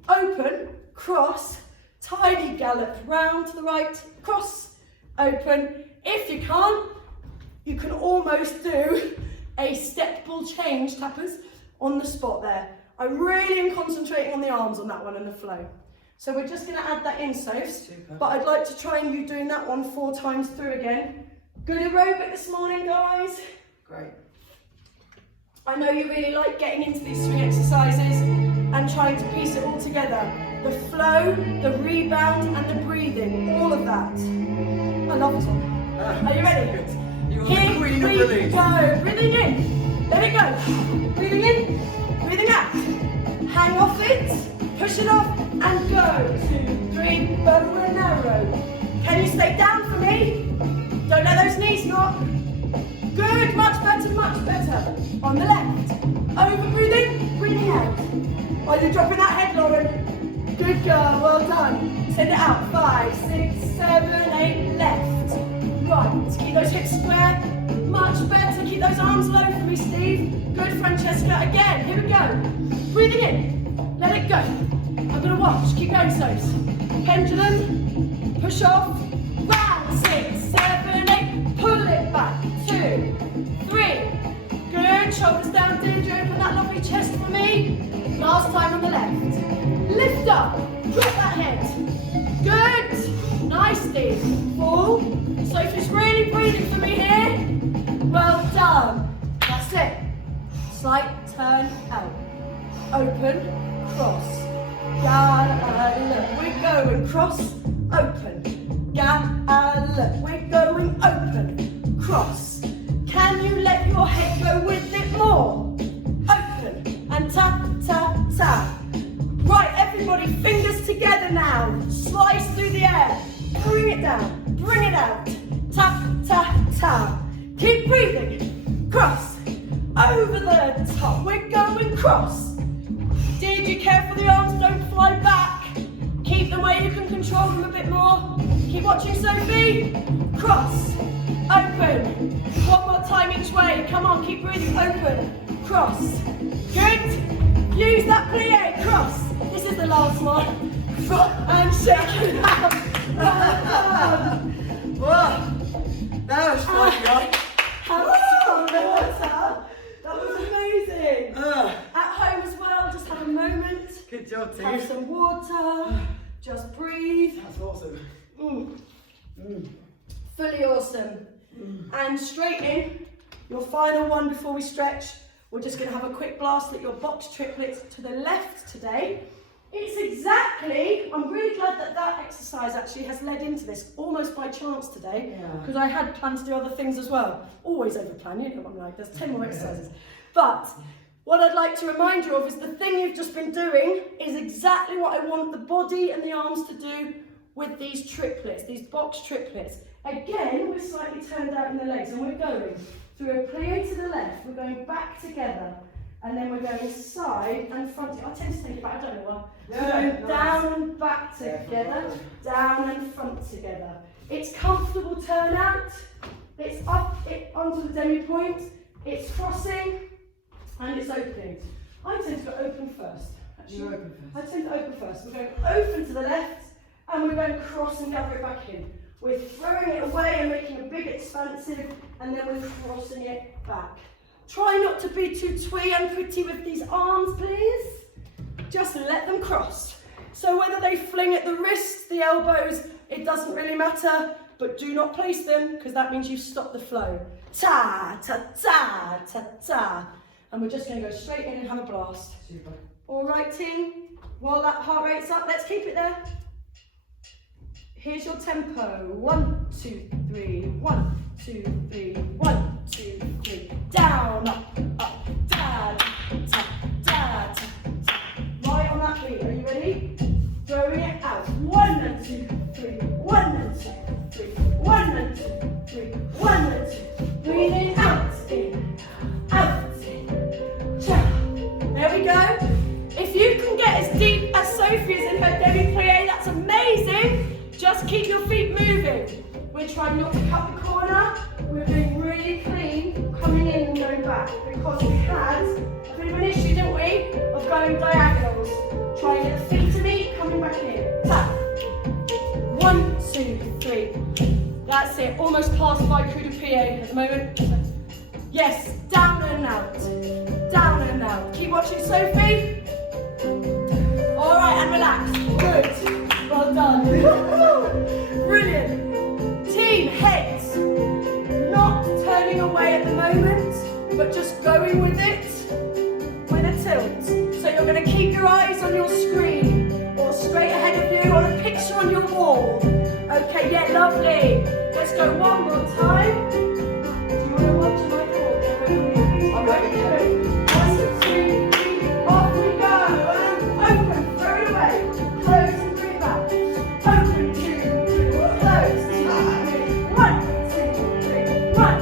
Open, cross, tiny gallop round to the right, cross, open. If you can't, you can almost do a step ball change, tappers, on the spot there. I really am concentrating on the arms on that one and the flow. So we're just going to add that in, Sophs, but I'd like to try and you doing that one 4 times through again. Good aerobic this morning, guys. Great. I know you really like getting into these swing exercises and trying to piece it all together. The flow, the rebound and the breathing, all of that. I love this one. Are you ready? You're the queen of release. Go. Breathing in. Let it go. Breathing in. Breathing out. Hang off it. Push it off and go. 2, 3. Bow and arrow. Can you stay down for me? Don't let those knees knock. Good. Much better. Much better. On the left. Over breathing. Breathing out. Are you dropping that head, Lauren? Good girl. Well done. Send it out. 5, 6, 7, 8. Left. Right, keep those hips square, much better, keep those arms low for me, Steve. Good, Francesca, again, here we go. Breathing in, let it go. I'm gonna watch, keep going, Sos. Pendulum, push off, round, 6, 7, 8, pull it back, 2, 3. Good, shoulders down, Deirdre, open that lovely chest for me. Last time on the left. Lift up, drop that head. Good, nice, Steve. Full. So just really breathing for me here. Well done. That's it. Slight turn out. Open, cross. Gallop. We're going cross, open. Gallop. We're going open, cross. Can you let your head go with it more? Open and tap, tap, tap. Right, everybody, fingers together now. Slice through the air. Bring it down. Bring it out. Tap, tap, tap. Keep breathing. Cross. Over the top. We're going cross. Did you care for the arms? Don't fly back. Keep them where you can control them a bit more. Keep watching, Sophie. Cross. Open. One more time each way. Come on, keep breathing. Open. Cross. Good. Use that plie. Cross. This is the last one. And shake it out. Whoa, that was fun, guys. That was amazing. At home as well, just have a moment. Good job, team. Have some water. Just breathe. That's awesome. Fully awesome. And straight in, your final one before we stretch. We're just going to have a quick blast at your box triplets to the left today. It's exactly, I'm really glad that that exercise actually has led into this, almost by chance today, because I had planned to do other things as well. Always over plan, you know what I'm like, there's 10 more exercises. But what I'd like to remind you of is the thing you've just been doing is exactly what I want the body and the arms to do with these triplets, these box triplets. Again, we're slightly turned out in the legs and we're going through a plie to the left, we're going back together, and then we're going side and front. I tend to take it back, I don't know why. We're going down and back together, down and front together. It's comfortable turn out, it's up it onto the demi point, it's crossing, and it's opening. I tend to go open first. Actually, You're open first. I tend to open first. We're going open to the left, and we're going cross and gather it back in. We're throwing it away and making a big expansive, and then we're crossing it back. Try not to be too twee and pretty with these arms, please. Just let them cross. So whether they fling at the wrists, the elbows, it doesn't really matter, but do not place them, because that means you stop the flow. Ta, ta, ta, ta, ta. And we're just going to go straight in and have a blast. Super. All right, team? While that heart rate's up, let's keep it there. Here's your tempo. 1, 2, 3. 1, 2, 3. 1, 2, 3. Down, up, down, tap, down, tap, tap. Right on that beat. Are you ready? Throwing it out. 1 and 2, 3. 1 and 2, 3. 1 and 2, 3. 1 and 2. Breathing out, in, out, in. Ciao. There we go. If you can get as deep as Sophie is in her demi-plie, that's amazing. Just keep your feet moving. We're trying not to cut the corner. We're being really clean, coming in and going back, because we had a bit of an issue, didn't we, of going diagonals. Trying to get the feet to meet, coming back in. Tap. 1, 2, 3. That's it. Almost past my coup de pied at the moment. Yes. Down and out. Down and out. Keep watching, Sophie. All right, and relax. Good. Well done. Brilliant. Team, heads. Not turning away at the moment, but just going with it with a tilt. So you're going to keep your eyes on your screen or straight ahead of you on a picture on your wall. Okay, yeah, lovely. Let's go one more time. Do you want to watch my wall? I'm ready to go. 1, 2, 3, off we go. And open, throw it away. Close and bring it back. Open, 2, 3, close, 2, 3. 1, 2, 3. 1,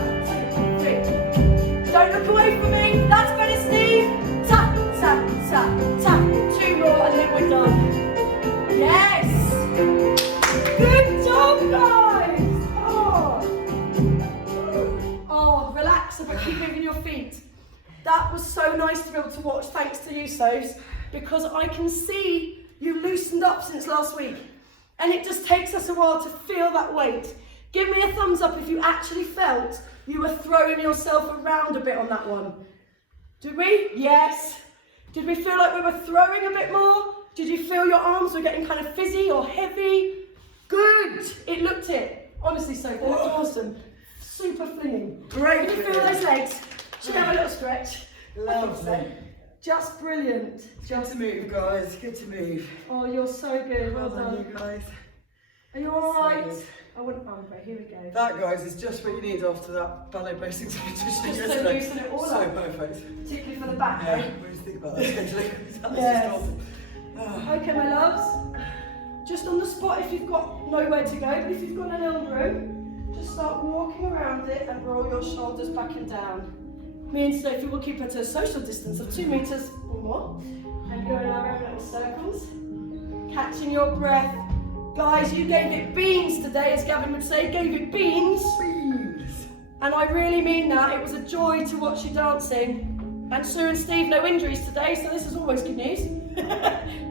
2, 3. Don't look away from me. That's better, Steve. Tap, tap, tap, tap. 2 more and then we're done. Yes. Good job, guys. Oh, relax, but keep moving your feet. That was so nice to be able to watch, thanks to you, Sos, because I can see you loosened up since last week. And it just takes us a while to feel that weight. Give me a thumbs up if you actually felt you were throwing yourself around a bit on that one. Did we? Yes. Did we feel like we were throwing a bit more? Did you feel your arms were getting kind of fizzy or heavy? Good. It looked it. Honestly, Sophie, that's awesome. Super flinging. Great. Can you feel those legs? Should we have a little stretch? Lovely. Just brilliant. Good to move, guys. Good to move. Oh, you're so good. Well done. you guys. Are you all right? So good. I wouldn't. Oh, okay, here we go. That, guys, is just what you need after that ballet basics competition Just to yesterday. loosen it all so up. perfect. Particularly for the back. Yeah, right? what do you think about that, actually? Yes. Oh. Okay, my loves. Just on the spot if you've got nowhere to go, but if you've got a little room, just start walking around it and roll your shoulders back and down. Me and Sophie will keep it at a social distance of 2 meters or more and go in our own little circles. Catching your breath. Guys, you gave it beans today, as Gavin would say, gave it beans. Beans. And I really mean that. It was a joy to watch you dancing. And Sue and Steve, no injuries today, so this is always good news.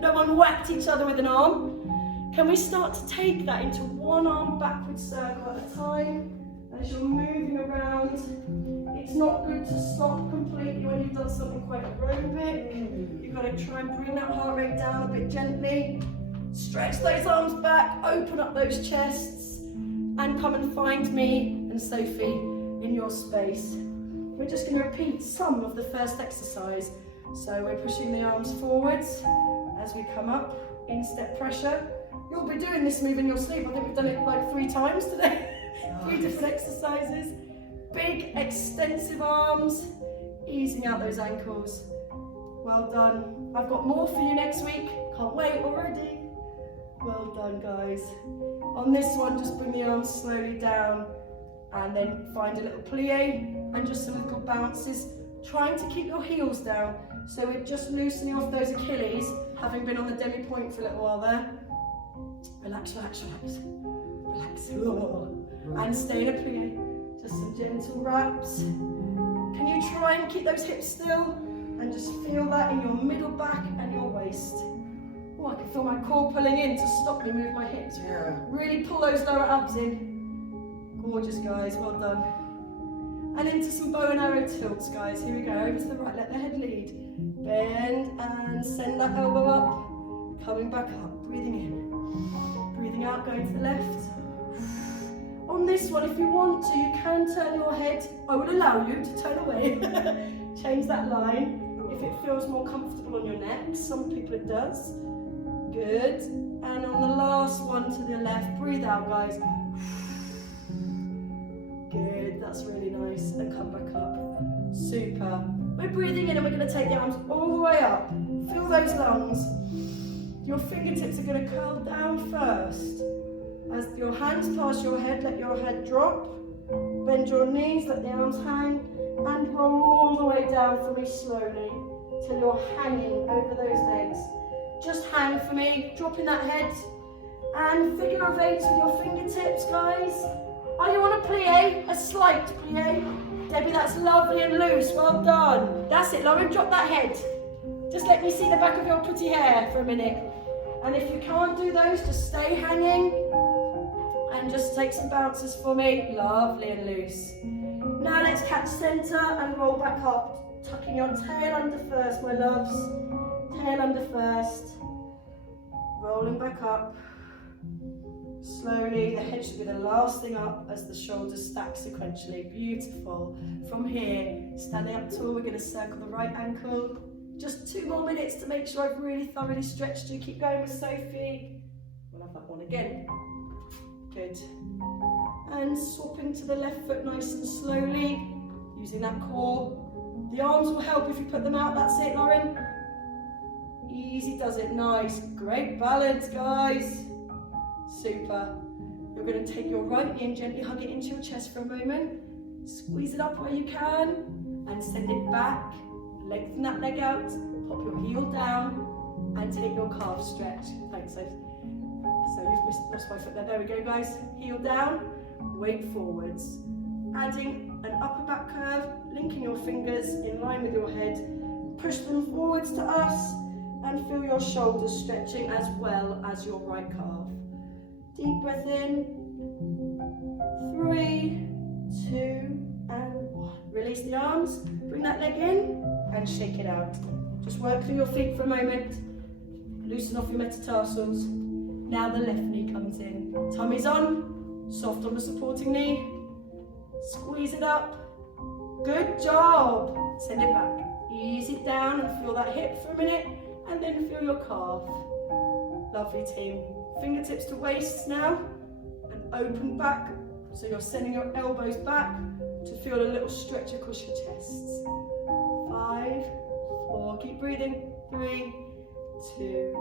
No one whacked each other with an arm. Can we start to take that into one arm backward circle at a time as you're moving around? It's not good to stop completely when you've done something quite aerobic. You've got to try and bring that heart rate down a bit gently. Stretch those arms back, open up those chests, and come and find me and Sophie in your space. We're just going to repeat some of the first exercise. So we're pushing the arms forwards as we come up, in-step pressure. You'll be doing this move in your sleep. I think we've done it like 3 times today. 3 different exercises. Big, extensive arms, easing out those ankles. Well done. I've got more for you next week. Can't wait already. Well done, guys. On this one, just bring the arms slowly down and then find a little plie and just some little bounces, trying to keep your heels down. So we're just loosening off those Achilles, having been on the demi-point for a little while there. Relax, relax, relax. Relax. And stay in a plie. Just some gentle wraps. Can you try and keep those hips still? And just feel that in your middle back and your waist. Oh, I can feel my core pulling in to stop me move my hips. Yeah. Really pull those lower abs in. Gorgeous, guys, well done. And into some bow and arrow tilts, guys. Here we go, over to the right, let the head lead. Bend and send that elbow up. Coming back up, breathing in. Breathing out, going to the left. On this one, if you want to, you can turn your head. I will allow you to turn away. Change that line if it feels more comfortable on your neck. Some people it does. Good. And on the last last one to the left. Breathe out, guys. Good, that's really nice. And come back up. Super. We're breathing in and we're going to take the arms all the way up. Feel those lungs. Your fingertips are going to curl down first. As your hands pass your head, let your head drop. Bend your knees, let the arms hang. And roll all the way down for me slowly. Till you're hanging over those legs. Just hang for me, dropping that head. And figure of eights with your fingertips, guys. Are you on a plie? A slight plie? Debbie, that's lovely and loose. Well done. That's it, Lauren. Drop that head. Just let me see the back of your pretty hair for a minute. And if you can't do those, just stay hanging. And just take some bounces for me. Lovely and loose. Now let's catch centre and roll back up. Tucking your tail under first, my loves. Tail under first. Rolling back up. Slowly, the head should be the last thing up as the shoulders stack sequentially. Beautiful. From here, standing up tall, we're going to circle the right ankle. Just 2 more minutes to make sure I've really thoroughly stretched you. Keep going with Sophie. We'll have that one again. Good. And swapping to the left foot nice and slowly, using that core. The arms will help if you put them out. That's it, Lauren. Easy does it. Nice. Great balance, guys. Super. You're going to take your right knee and gently hug it into your chest for a moment. Squeeze it up where you can and send it back. Lengthen that leg out. Pop your heel down and take your calf stretch. Thanks, Sophie. So you've lost my foot there. There we go, guys. Heel down, weight forwards. Adding an upper back curve, linking your fingers in line with your head. Push them forwards to us and feel your shoulders stretching as well as your right calf. Deep breath in. 3, 2, and 1. Release the arms. Bring that leg in and shake it out. Just work through your feet for a moment. Loosen off your metatarsals. Now the left knee comes in. Tummy's on. Soft on the supporting knee. Squeeze it up. Good job. Send it back. Ease it down and feel that hip for a minute. And then feel your calf. Lovely, team. Fingertips to waists now. And open back. So you're sending your elbows back to feel a little stretch across your chests. 5, 4. Keep breathing. 3, 2,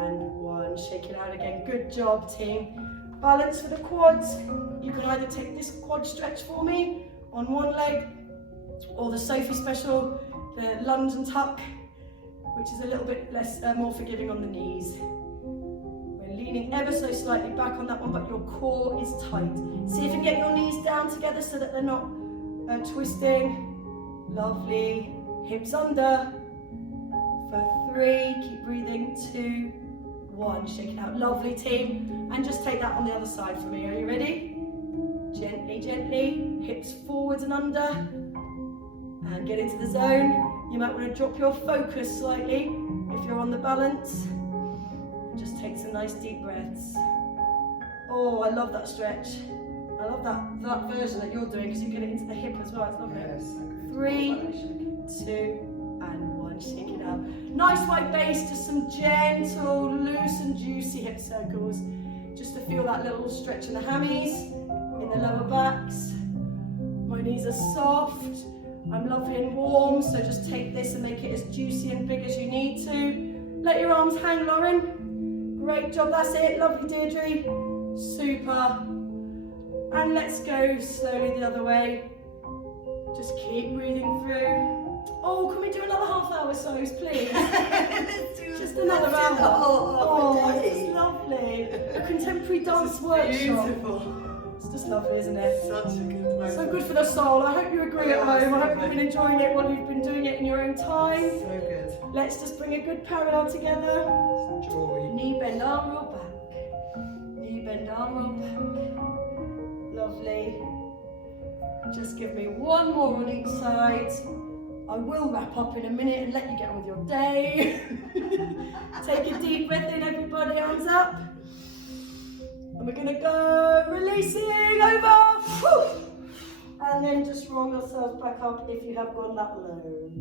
and 1. Shake it out again. Good job, team. Balance for the quads. You can either take this quad stretch for me on one leg, or the Sophie special, the lunge and tuck, which is a little bit less, more forgiving on the knees. We're leaning ever so slightly back on that one, but your core is tight. See if you get your knees down together so that they're not twisting. Lovely. Hips under. For 3, keep breathing. 2, 1. Shake it out. Lovely, team. And just take that on the other side for me. Are you ready? Gently, gently. Hips forwards and under. And get into the zone. You might want to drop your focus slightly if you're on the balance. And just take some nice deep breaths. Oh, I love that stretch. I love that version that you're doing because you get it into the hip as well. It's lovely. Yes. 3, 2, and 1. Shake it out. Nice wide base, just some gentle, loose and juicy hip circles. Just to feel that little stretch in the hammies, in the lower backs. My knees are soft. I'm lovely and warm, so just take this and make it as juicy and big as you need to. Let your arms hang, Lauren. Great job, that's it. Lovely, Deirdre. Super. And let's go slowly the other way. Just keep breathing through. Oh, can we do another half hour, Sos, please? Just another hour. Oh, it's lovely. A contemporary dance workshop. Beautiful. It's just lovely, isn't it? Such a good moment. So good for the soul. I hope you agree at home. I hope you've been enjoying it while you've been doing it in your own time. So good. Let's just bring a good parallel together. Joy. Knee bend, arm roll back. Knee bend, arm roll back. Lovely. Just give me one more on each side. I will wrap up in a minute and let you get on with your day. Take a deep breath in, everybody, arms up. And we're going to go releasing over. Whew. And then just roll yourselves back up if you have gone that low.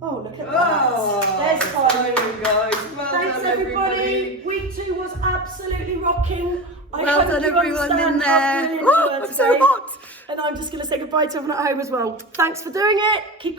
Oh, look at that. There's fun. Guys. Well Thanks, done, everybody. Week 2 was absolutely rocking. I Well hope done, you everyone in understand how there. brilliant you Oh, were I'm so today. hot. And I'm just going to say goodbye to everyone at home as well. Thanks for doing it. Keep